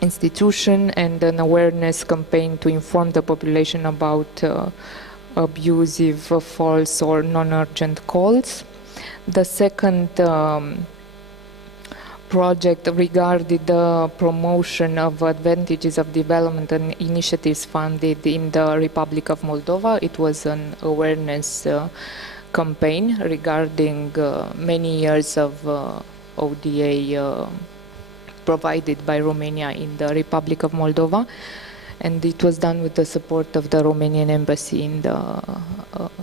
institution and an awareness campaign to inform the population about abusive, false or non-urgent calls. The second project regarded the promotion of advantages of development and initiatives funded in the Republic of Moldova. It was an awareness campaign regarding many years of ODA provided by Romania in the Republic of Moldova, and it was done with the support of the Romanian embassy in the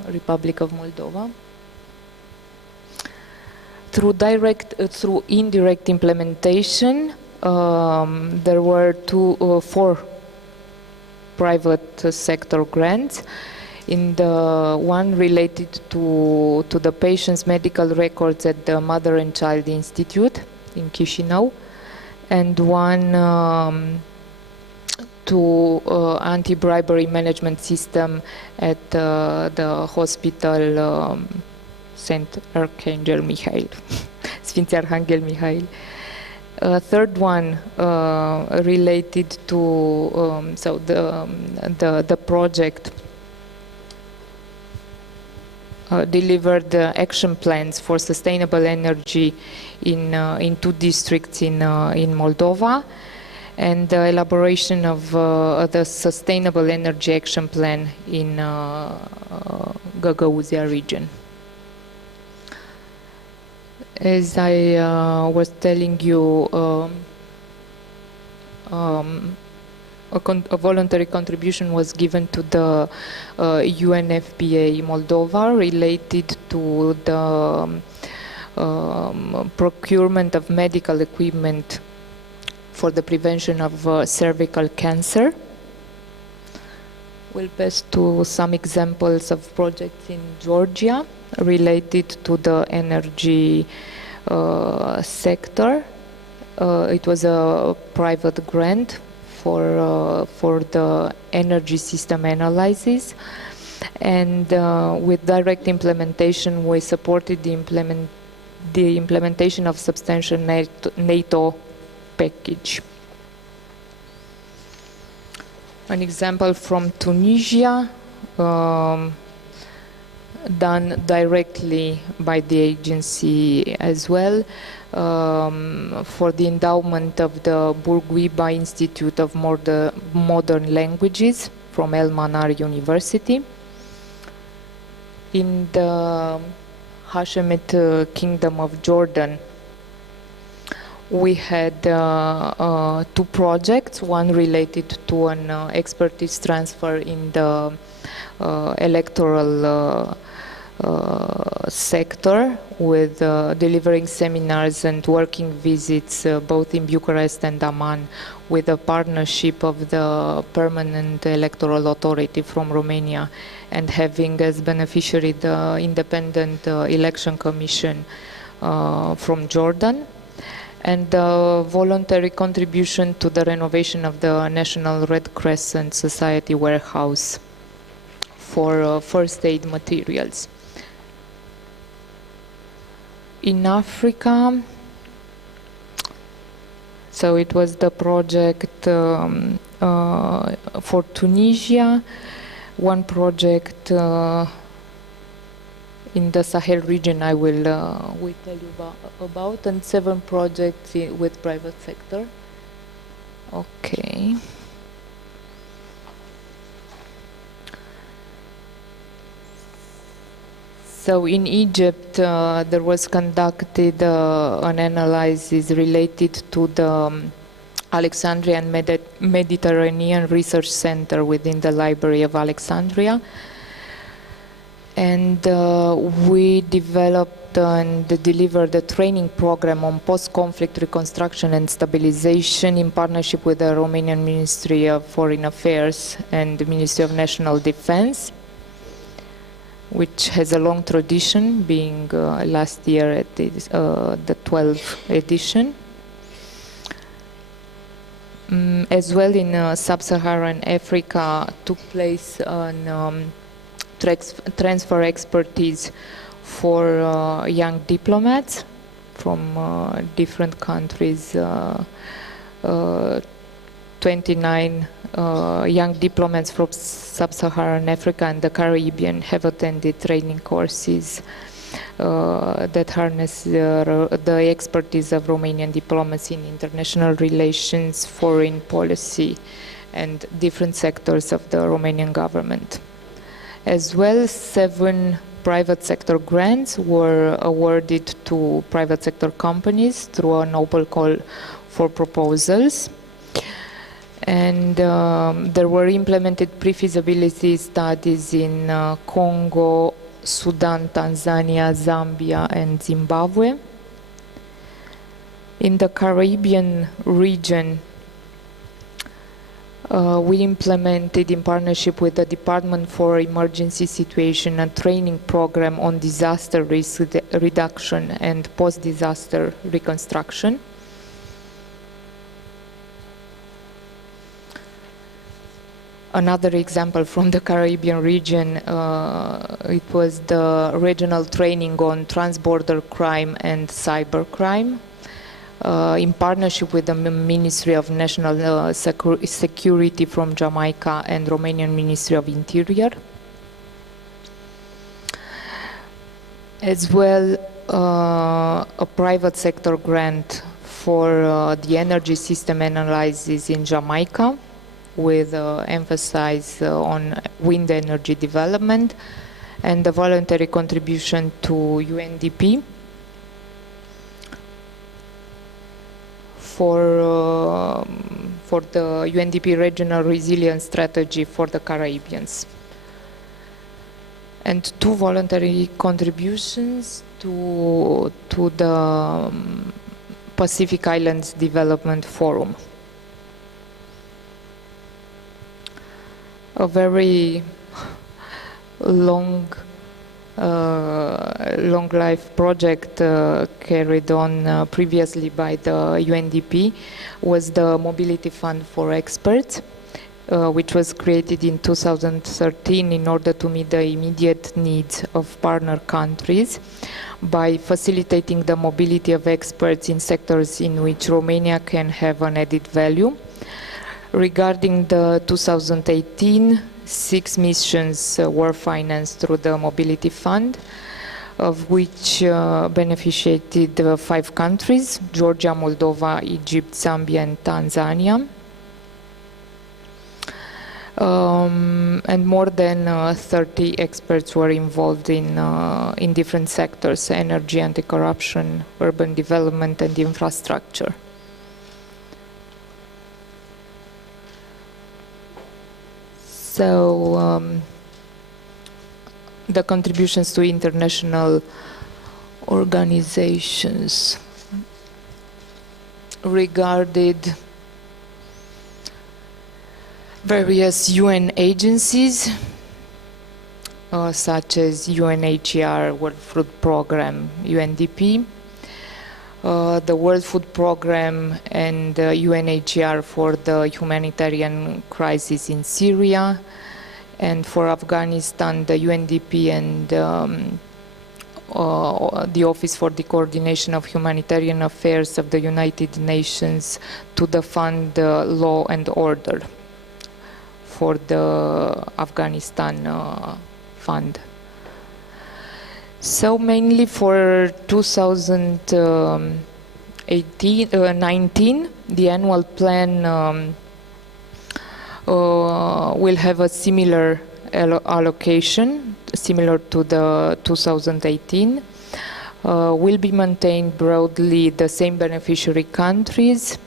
Republic of Moldova. Through indirect implementation, there were 4 private sector grants. In the one related to the patient's medical records at the Mother and Child Institute in Chișinău, and one to anti-bribery management system at the hospital Saint Archangel Mihail, Sfinții Arhanghel Mihail. Third one related to the project delivered action plans for sustainable energy in 2 districts in Moldova, and the elaboration of the sustainable energy action plan in Gagauzia region. As I was telling you, a voluntary contribution was given to the UNFPA Moldova related to the procurement of medical equipment for the prevention of cervical cancer. We'll pass to some examples of projects in Georgia related to the energy sector. It was a private grant for the energy system analysis, and with direct implementation, we supported the implementation of substantial NATO package. An example from Tunisia, done directly by the agency as well, for the endowment of the Bourguiba Institute of Modern Languages from El Manar University. In the Hashemite Kingdom of Jordan, we had 2 projects, one related to an expertise transfer in the electoral sector, with delivering seminars and working visits both in Bucharest and Amman, with a partnership of the Permanent Electoral Authority from Romania, and having as beneficiary the Independent Election Commission from Jordan, and voluntary contribution to the renovation of the National Red Crescent Society warehouse for first aid materials. In Africa, so it was the project for Tunisia, one project in the Sahel region I will tell you about, and 7 projects with private sector. Okay. So in Egypt, there was conducted an analysis related to the Alexandrian Mediterranean Research Center within the Library of Alexandria. And we developed and delivered a training program on post-conflict reconstruction and stabilization in partnership with the Romanian Ministry of Foreign Affairs and the Ministry of National Defense, which has a long tradition, being last year at the 12th edition. As well, in sub-Saharan Africa took place an transfer expertise for young diplomats from different countries. 29 young diplomats from sub-Saharan Africa and the Caribbean have attended training courses that harness the expertise of Romanian diplomacy in international relations, foreign policy, and different sectors of the Romanian government. As well, 7 private sector grants were awarded to private sector companies through an open call for proposals. And there were implemented pre-feasibility studies in Congo, Sudan, Tanzania, Zambia, and Zimbabwe. In the Caribbean region, we implemented, in partnership with the Department for Emergency Situation, a training program on disaster risk reduction and post-disaster reconstruction. Another example from the Caribbean region, it was the regional training on transborder crime and cybercrime, in partnership with the Ministry of National Security from Jamaica and Romanian Ministry of Interior. As well, a private sector grant for the energy system analysis in Jamaica, with emphasis on wind energy development, and the voluntary contribution to UNDP for the UNDP Regional Resilience Strategy for the Caribbeans. And 2 voluntary contributions to the Pacific Islands Development Forum. A very long life project carried on previously by the UNDP was the Mobility Fund for Experts, which was created in 2013 in order to meet the immediate needs of partner countries by facilitating the mobility of experts in sectors in which Romania can have an added value. Regarding the 2018, 6 missions were financed through the Mobility Fund, of which beneficiated 5 countries: Georgia, Moldova, Egypt, Zambia, and Tanzania. And more than 30 experts were involved in different sectors: energy, anti-corruption, urban development, and infrastructure. So the contributions to international organizations regarded various UN agencies, such as UNHCR, World Food Programme, UNDP, the World Food Programme and UNHCR for the humanitarian crisis in Syria, and for Afghanistan, the UNDP and the Office for the Coordination of Humanitarian Affairs of the United Nations to the Fund Law and Order for the Afghanistan fund. So mainly for 2019, the annual plan will have a similar allocation, similar to the 2018. Will be maintained broadly the same beneficiary countries,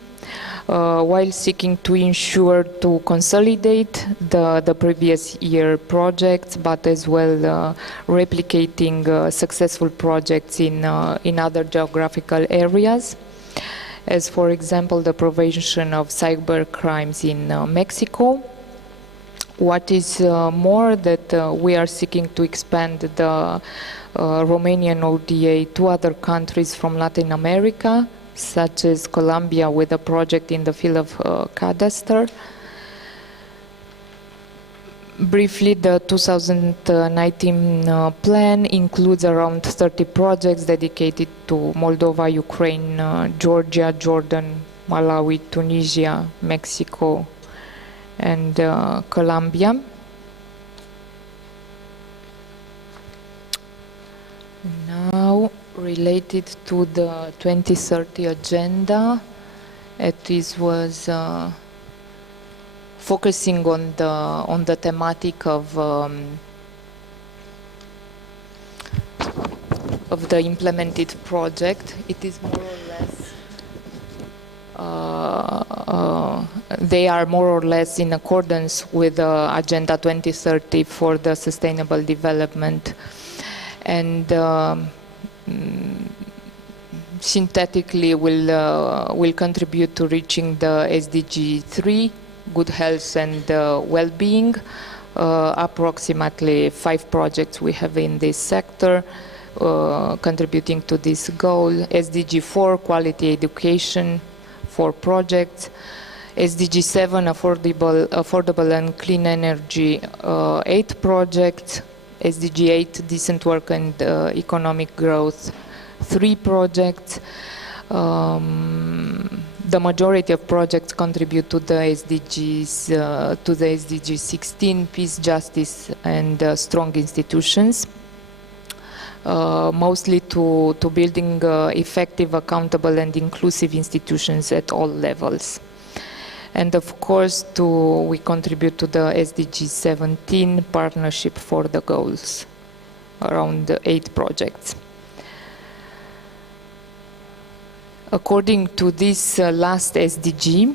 while seeking to ensure to consolidate the previous year projects, but as well replicating successful projects in other geographical areas, as for example the prevention of cyber crimes in Mexico. What is more, that we are seeking to expand the Romanian ODA to other countries from Latin America, such as Colombia, with a project in the field of cadastre. Briefly, the 2019 plan includes around 30 projects dedicated to Moldova, Ukraine, Georgia, Jordan, Malawi, Tunisia, Mexico, and Colombia. Now, related to the 2030 agenda, this was focusing on the thematic of the implemented project. It is more or less they are more or less in accordance with Agenda 2030 for the sustainable development, and synthetically will contribute to reaching the SDG 3, good health and well-being. Approximately 5 projects we have in this sector contributing to this goal. SDG 4, quality education, 4 projects. SDG 7, affordable and clean energy, 8 projects. SDG 8, decent work and economic growth, 3 projects. The majority of projects contribute to the SDGs, to the SDG 16, peace, justice, and strong institutions. Mostly to building effective, accountable, and inclusive institutions at all levels. And of course, we contribute to the SDG 17, partnership for the goals, around 8 projects. According to this last SDG,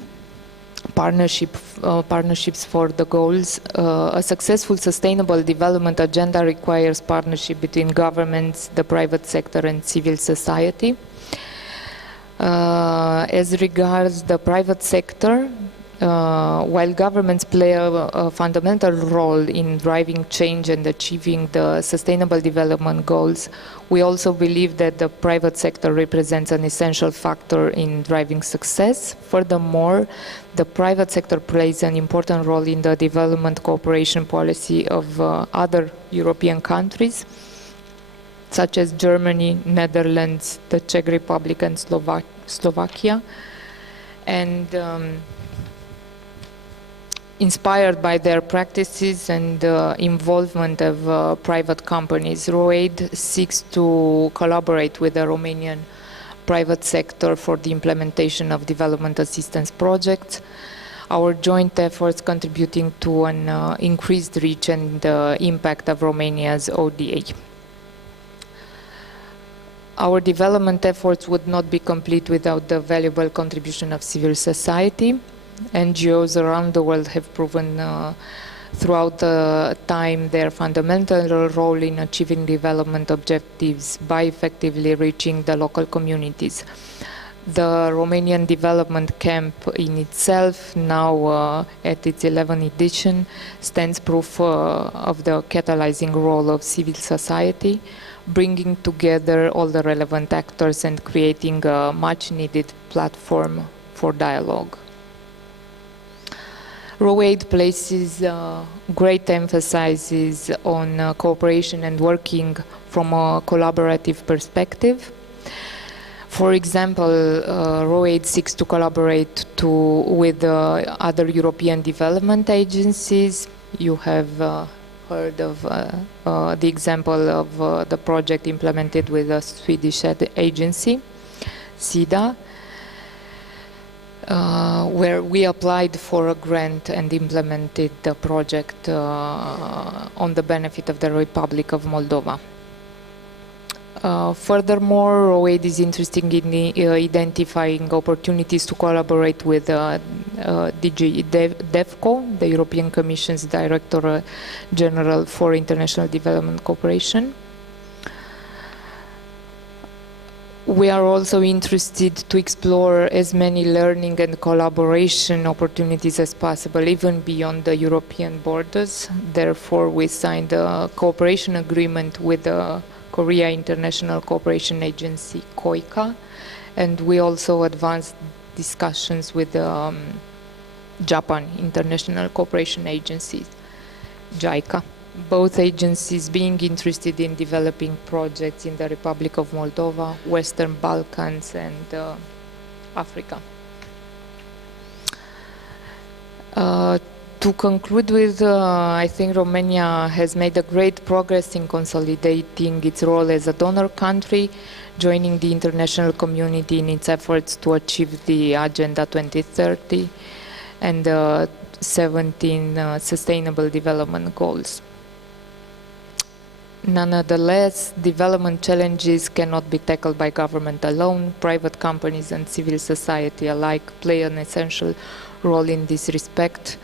partnerships for the goals, a successful sustainable development agenda requires partnership between governments, the private sector, and civil society. As regards the private sector, while governments play a fundamental role in driving change and achieving the sustainable development goals, we also believe that the private sector represents an essential factor in driving success. Furthermore, the private sector plays an important role in the development cooperation policy of other European countries, such as Germany, Netherlands, the Czech Republic, and Slovakia. And inspired by their practices and involvement of private companies, ROAID seeks to collaborate with the Romanian private sector for the implementation of development assistance projects. Our joint efforts contributing to an increased reach and impact of Romania's ODA. Our development efforts would not be complete without the valuable contribution of civil society. NGOs around the world have proven throughout the time their fundamental role in achieving development objectives by effectively reaching the local communities. The Romanian Development Camp in itself, now at its 11th edition, stands proof of the catalyzing role of civil society, bringing together all the relevant actors and creating a much-needed platform for dialogue. ROAID places great emphasis on cooperation and working from a collaborative perspective. For example, ROAID seeks to collaborate with other European development agencies. You have heard of the example of the project implemented with a Swedish agency, SIDA, where we applied for a grant and implemented the project on the benefit of the Republic of Moldova. Furthermore, ROAID is interested in identifying opportunities to collaborate with DG DevCo, the European Commission's Director General for International Development Cooperation. We are also interested to explore as many learning and collaboration opportunities as possible, even beyond the European borders. Therefore, we signed a cooperation agreement with the Korea International Cooperation Agency, KOICA, and we also advanced discussions with the Japan International Cooperation Agency, JICA. Both agencies being interested in developing projects in the Republic of Moldova, Western Balkans, and Africa. To conclude with, I think Romania has made a great progress in consolidating its role as a donor country, joining the international community in its efforts to achieve the Agenda 2030 and the 17 Sustainable Development Goals. Nonetheless, development challenges cannot be tackled by government alone. Private companies and civil society alike play an essential role in this respect,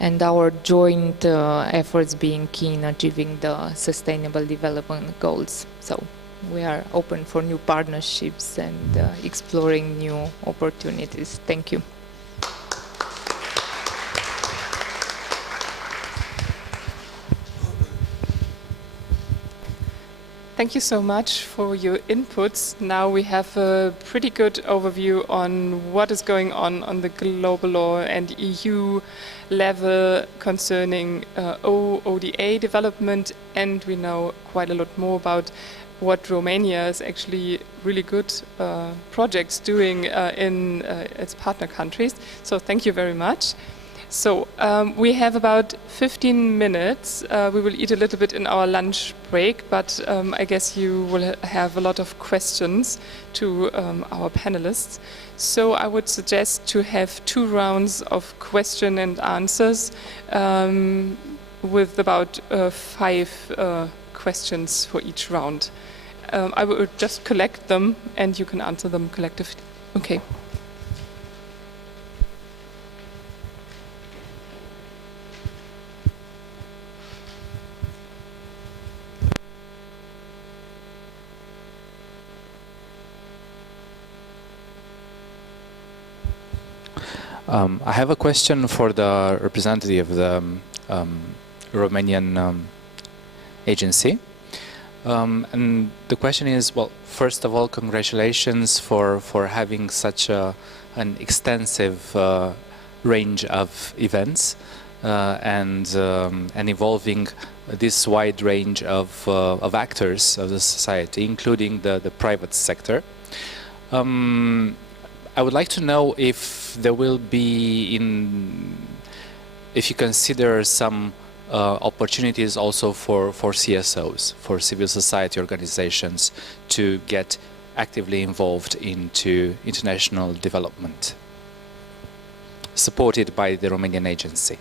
and our joint efforts being key in achieving the Sustainable Development Goals. So we are open for new partnerships and exploring new opportunities. Thank you. Thank you so much for your inputs. Now we have a pretty good overview on what is going on the global law and EU level concerning ODA development, and we know quite a lot more about what Romania is actually really good projects doing in its partner countries. So thank you very much. So we have about 15 minutes. We will eat a little bit in our lunch break, but I guess you will have a lot of questions to our panelists. So I would suggest to have 2 rounds of question and answers with about 5 questions for each round. I will just collect them and you can answer them collectively. Okay. I have a question for the representative of the Romanian agency. And the question is, well, first of all, congratulations for having such an extensive range of events and involving this wide range of actors of the society, including the private sector. I would like to know if there will be, if you consider some opportunities also for CSOs, for civil society organizations, to get actively involved into international development, supported by the Romanian agency.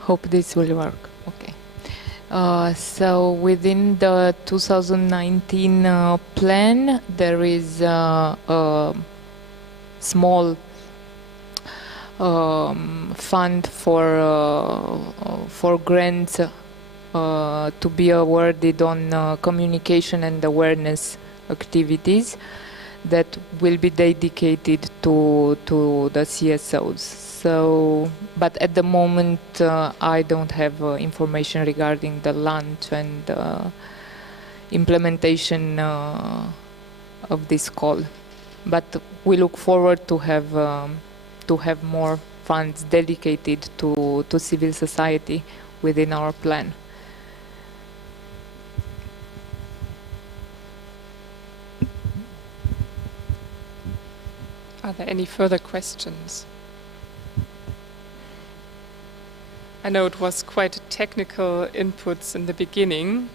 Hope this will work. Okay. So within the 2019 plan, there is a small fund for grants to be awarded on communication and awareness activities that will be dedicated to the CSOs. So, but at the moment, I don't have information regarding the launch and implementation of this call. But we look forward to have more funds dedicated to civil society within our plan. Are there any further questions? I know it was quite technical inputs in the beginning.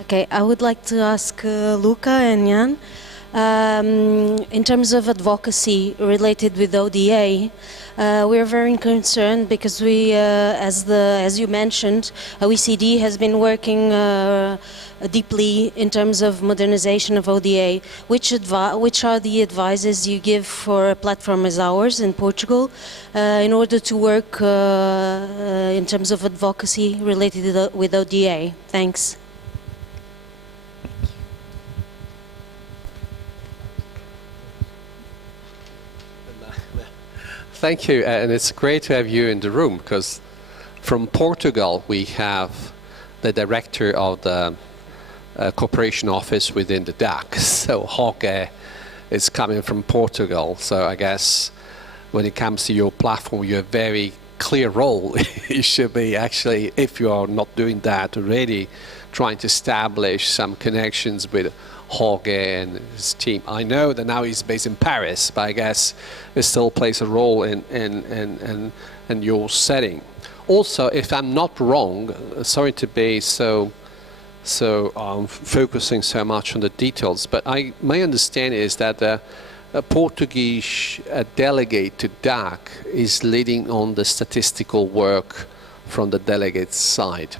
Okay, I would like to ask Luca and Jan, in terms of advocacy related with ODA, we are very concerned because we, as you mentioned, OECD has been working deeply in terms of modernization of ODA. Which are the advices you give for a platform as ours in Portugal in order to work in terms of advocacy related with ODA? Thanks. Thank you, and it's great to have you in the room, because from Portugal we have the director of the cooperation office within the DAC. So Jorge is coming from Portugal. So I guess when it comes to your platform, you have a very clear role. You should be actually, if you are not doing that already, trying to establish some connections with Jorge and his team. I know that now he's based in Paris, but I guess it still plays a role in your setting. Also, if I'm not wrong, sorry to be so focusing so much on the details, but my understanding is that a Portuguese delegate to DAC is leading on the statistical work from the delegate's side.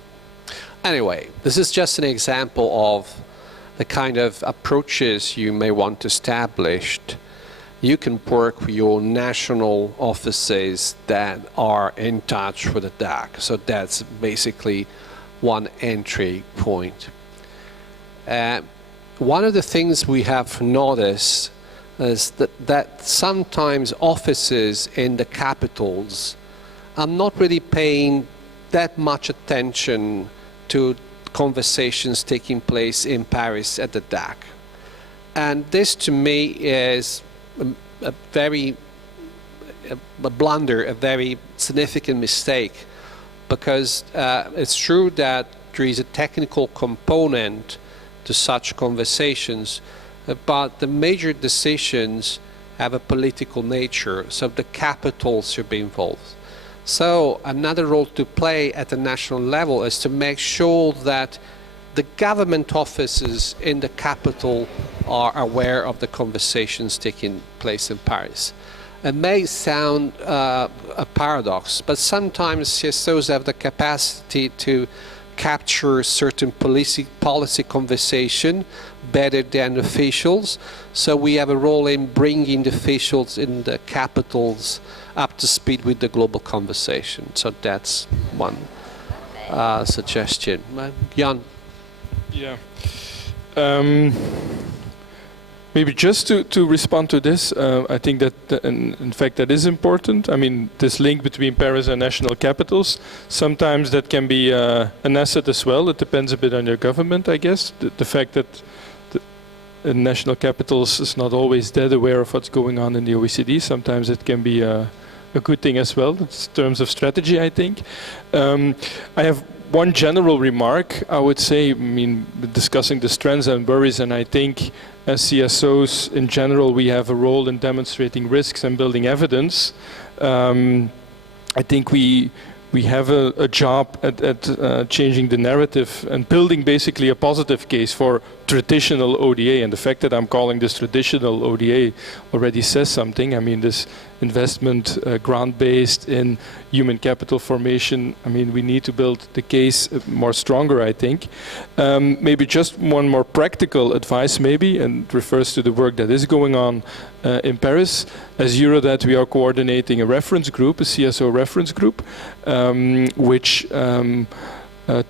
Anyway, this is just an example of the kind of approaches you may want to establish. You can work with your national offices that are in touch with the DAC. So that's basically one entry point. One of the things we have noticed is that sometimes offices in the capitals are not really paying that much attention to conversations taking place in Paris at the DAC. And this to me is a blunder, a very significant mistake, because it's true that there is a technical component to such conversations, but the major decisions have a political nature, so the capitals should be involved. So another role to play at the national level is to make sure that the government offices in the capital are aware of the conversations taking place in Paris. It may sound a paradox, but sometimes CSOs have the capacity to capture certain policy conversation better than officials. So we have a role in bringing the officials in the capitals up to speed with the global conversation. So that's one suggestion. Jan? Yeah. Maybe just to respond to this, I think that, in fact, that is important. I mean, this link between Paris and national capitals, sometimes that can be an asset as well. It depends a bit on your government, I guess. The fact that the national capitals is not always that aware of what's going on in the OECD, sometimes it can be a good thing as well, in terms of strategy, I think. I have one general remark, I would say, I mean, discussing the strengths and worries, and I think as CSOs in general, we have a role in demonstrating risks and building evidence. I think we have a job at changing the narrative and building basically a positive case for traditional ODA, and the fact that I'm calling this traditional ODA already says something. I mean, this investment grant-based in human capital formation, I mean, we need to build the case more stronger, I think. Maybe just one more practical advice maybe, and it refers to the work that is going on in Paris. As Eurodat, we are coordinating a reference group, a CSO reference group, which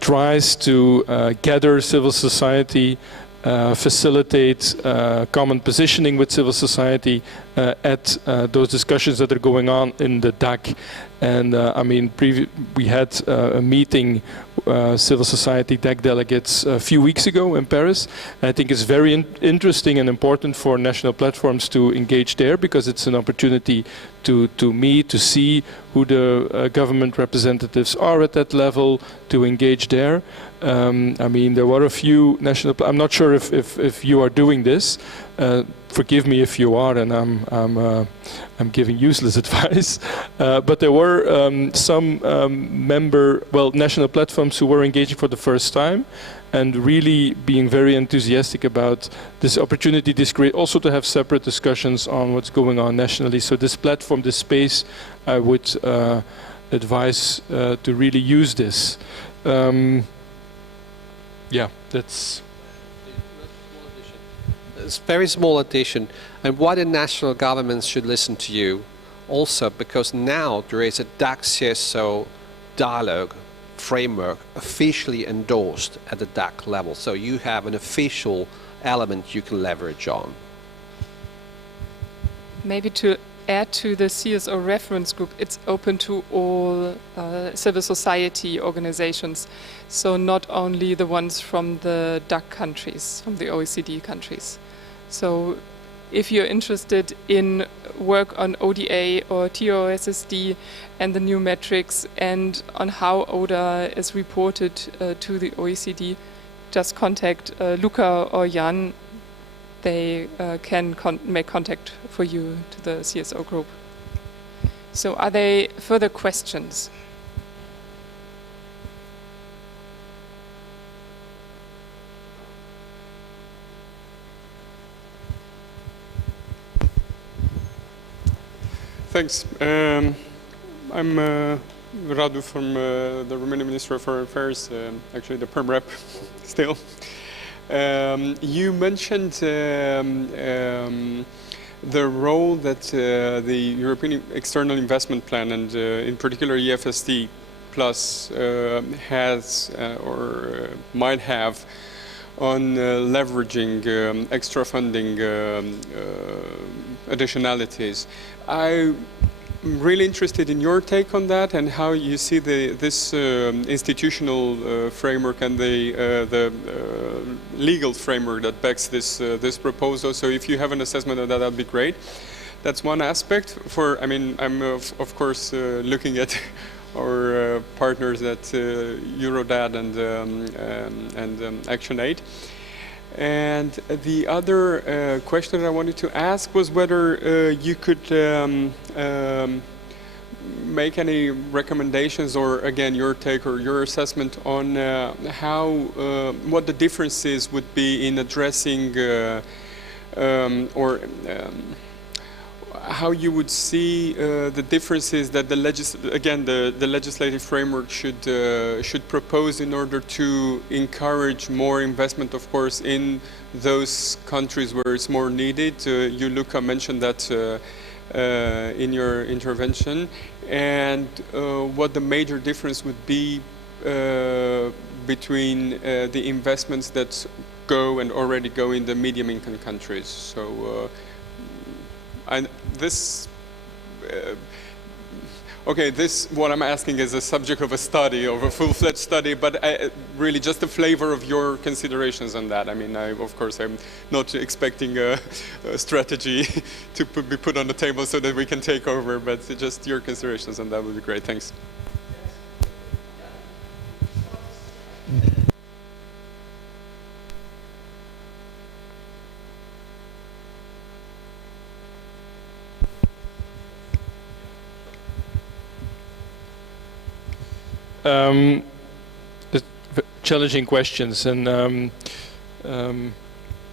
tries to gather civil society, facilitate common positioning with civil society at those discussions that are going on in the DAC. And I mean, we had a meeting, civil society DAC delegates, a few weeks ago in Paris. And I think it's very interesting and important for national platforms to engage there, because it's an opportunity to meet, to see who the government representatives are at that level, to engage there. I mean, there were a few national. I'm not sure if you are doing this. Forgive me if you are, and I'm giving useless advice. But there were some national platforms who were engaging for the first time, and really being very enthusiastic about this opportunity, this great, also to have separate discussions on what's going on nationally. So this platform, this space, I would advise to really use this. Yeah, that's... It's a very small addition, and why the national governments should listen to you also, because now there is a DAC CSO dialogue framework officially endorsed at the DAC level, so you have an official element you can leverage on. Maybe to add to the CSO reference group, it's open to all civil society organizations, so not only the ones from the DAC countries, from the OECD countries. So if you're interested in work on ODA or TOSSD and the new metrics and on how ODA is reported to the OECD, just contact Luca or Jan. They can make contact for you to the CSO group. So are there further questions? Thanks. I'm Radu from the Romanian Ministry of Foreign Affairs, actually the Perm Rep still. You mentioned the role that the European External Investment Plan and in particular EFSD Plus has or might have on leveraging extra funding additionalities. I'm really interested in your take on that and how you see this institutional framework and the legal framework that backs this proposal. So if you have an assessment of that, that'd be great. that's one aspect. I mean, I'm of course looking at our partners at Eurodad and ActionAid. And the other question that I wanted to ask was whether you could make any recommendations, or again your take or your assessment on what the differences would be in addressing how you would see the differences that the legislative framework should propose in order to encourage more investment, of course, in those countries where it's more needed. You, Luca, mentioned that in your intervention, and what the major difference would be between the investments that go and already go in the medium income countries. So what I'm asking is a subject of a study, of a full-fledged study, but really just the flavor of your considerations on that. I mean, of course, I'm not expecting a strategy to be put on the table so that we can take over, but just your considerations on that would be great. Thanks. Challenging questions, and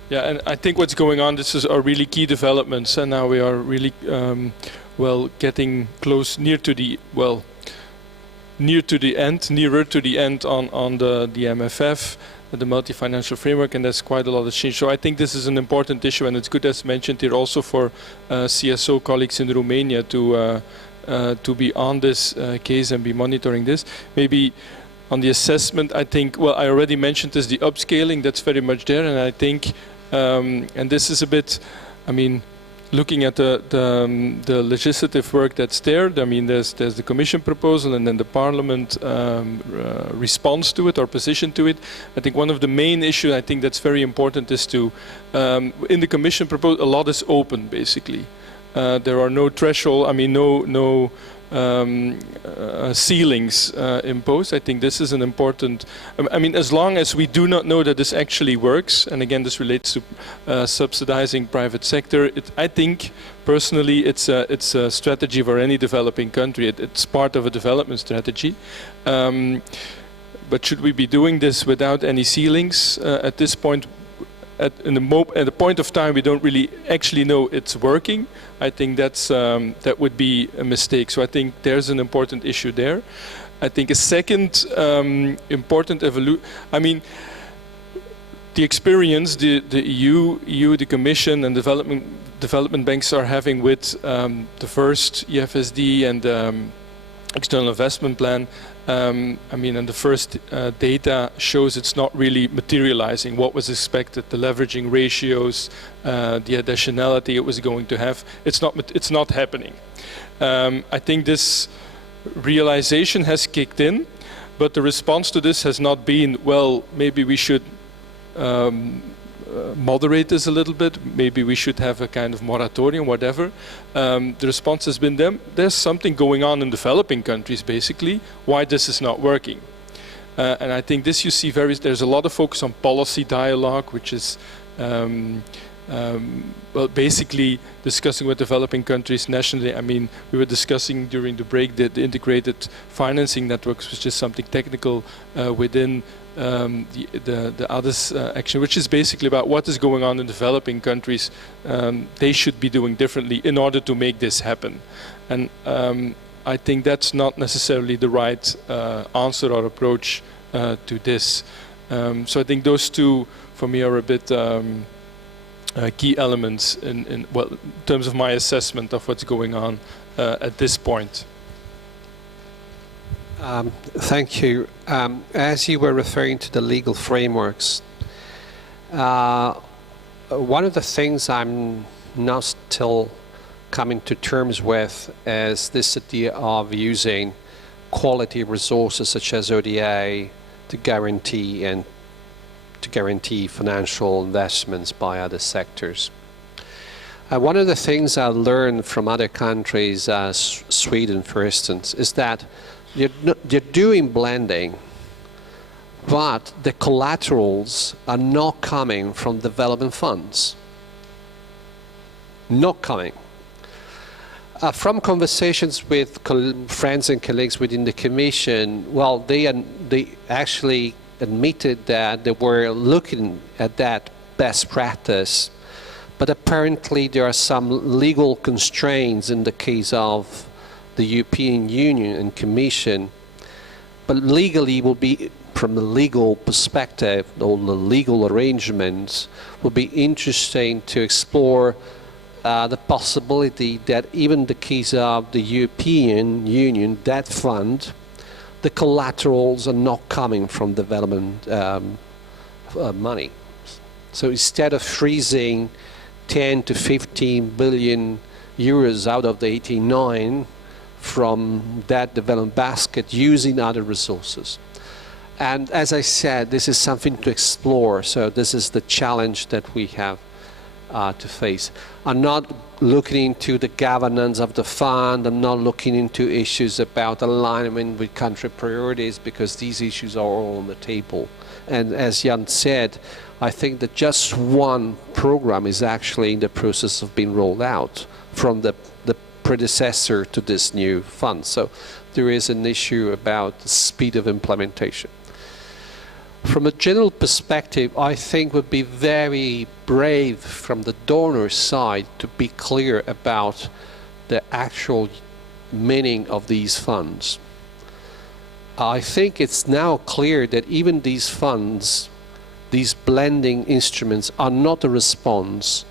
yeah, and I think what's going on, are really key developments, and now we are really getting close, nearer to the end on the MFF, the multi-financial framework, and there's quite a lot of change. So I think this is an important issue, and it's good, as mentioned here, also for CSO colleagues in Romania to be on this case and be monitoring this. Maybe on the assessment, I think, I already mentioned this, the upscaling, that's very much there, and I think, and this is a bit, I mean, looking at the legislative work that's there, I mean, there's the Commission proposal and then the Parliament response to it or position to it. I think one of the main issues, I think that's very important, is to, in the Commission proposal, a lot is open, basically. There are no threshold, I mean, no ceilings imposed. I think this is an important, I mean, as long as we do not know that this actually works, and again, this relates to subsidizing private sector, I think, personally, it's a strategy for any developing country. It's part of a development strategy. But should we be doing this without any ceilings at this point? At the point of time we don't really actually know it's working, I think that would be a mistake. So I think there's an important issue there. I think a second important evolution, I mean, the experience the EU, the Commission and development banks are having with the first EFSD and external investment plan, I mean, and the first data shows it's not really materializing what was expected, the leveraging ratios, the additionality it was going to have. It's not happening. I think this realization has kicked in, but the response to this has not been, well, maybe we should moderate this a little bit, maybe we should have a kind of moratorium, whatever. The response has been there's something going on in developing countries, basically, why this is not working. And I think this you see there's a lot of focus on policy dialogue, which is well, basically discussing with developing countries nationally. I mean, we were discussing during the break the integrated financing networks, which is something technical within the others action, which is basically about what is going on in developing countries. They should be doing differently in order to make this happen. And I think that's not necessarily the right answer or approach to this. So I think those two, for me, are a bit key elements in terms of my assessment of what's going on at this point. Thank you. As you were referring to the legal frameworks, one of the things I'm not still coming to terms with is this idea of using quality resources such as ODA to guarantee financial investments by other sectors. One of the things I learned from other countries, Sweden for instance, is that you're doing blending, but the collaterals are not coming from development funds. Not coming. From conversations with friends and colleagues within the Commission, well, they actually admitted that they were looking at that best practice, but apparently there are some legal constraints in the case of the European Union and Commission, but legally will be, from the legal perspective, all the legal arrangements, will be interesting to explore the possibility that even the case of the European Union debt fund, the collaterals are not coming from development money. So instead of freezing 10 to 15 billion euros out of the 89 from that development basket using other resources. And as I said, this is something to explore. So this is the challenge that we have to face. I'm not looking into the governance of the fund. I'm not looking into issues about alignment with country priorities, because these issues are all on the table. And as Jan said, I think that just one program is actually in the process of being rolled out from the predecessor to this new fund. So there is an issue about the speed of implementation. From a general perspective, I think would be very brave from the donor side to be clear about the actual meaning of these funds. I think it's now clear that even these funds, these blending instruments, are not a response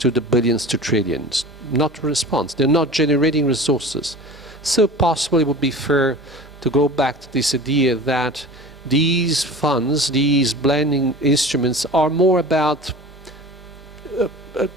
to the billions to trillions. Not a response. They're not generating resources. So possibly it would be fair to go back to this idea that these funds, these blending instruments, are more about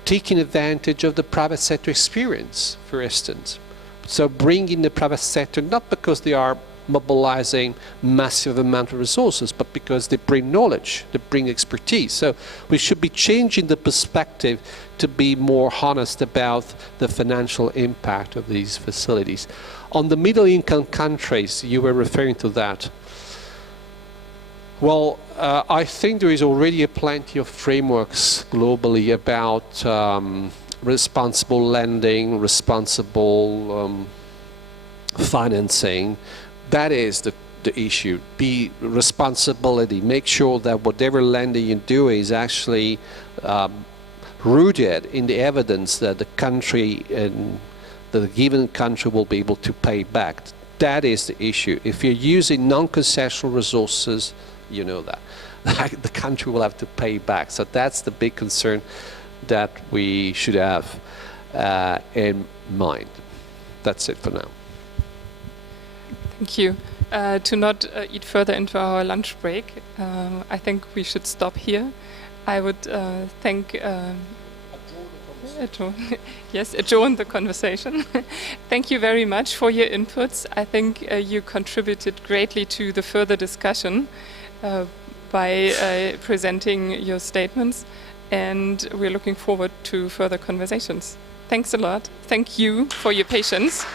taking advantage of the private sector experience, for instance. So bringing the private sector, not because they are mobilizing massive amount of resources, but because they bring knowledge, they bring expertise. So we should be changing the perspective to be more honest about the financial impact of these facilities. On the middle income countries, you were referring to that. Well, I think there is already plenty of frameworks globally about responsible lending, responsible financing. That is the issue. Be responsibility. Make sure that whatever lending you do is actually rooted in the evidence that the country and the given country will be able to pay back. That is the issue. If you're using non-concessional resources, you know that the country will have to pay back. So that's the big concern that we should have in mind. That's it for now. Thank you. To not eat further into our lunch break, I think we should stop here. I would thank... adjourn the conversation. Thank you very much for your inputs. I think you contributed greatly to the further discussion by presenting your statements, and we're looking forward to further conversations. Thanks a lot. Thank you for your patience.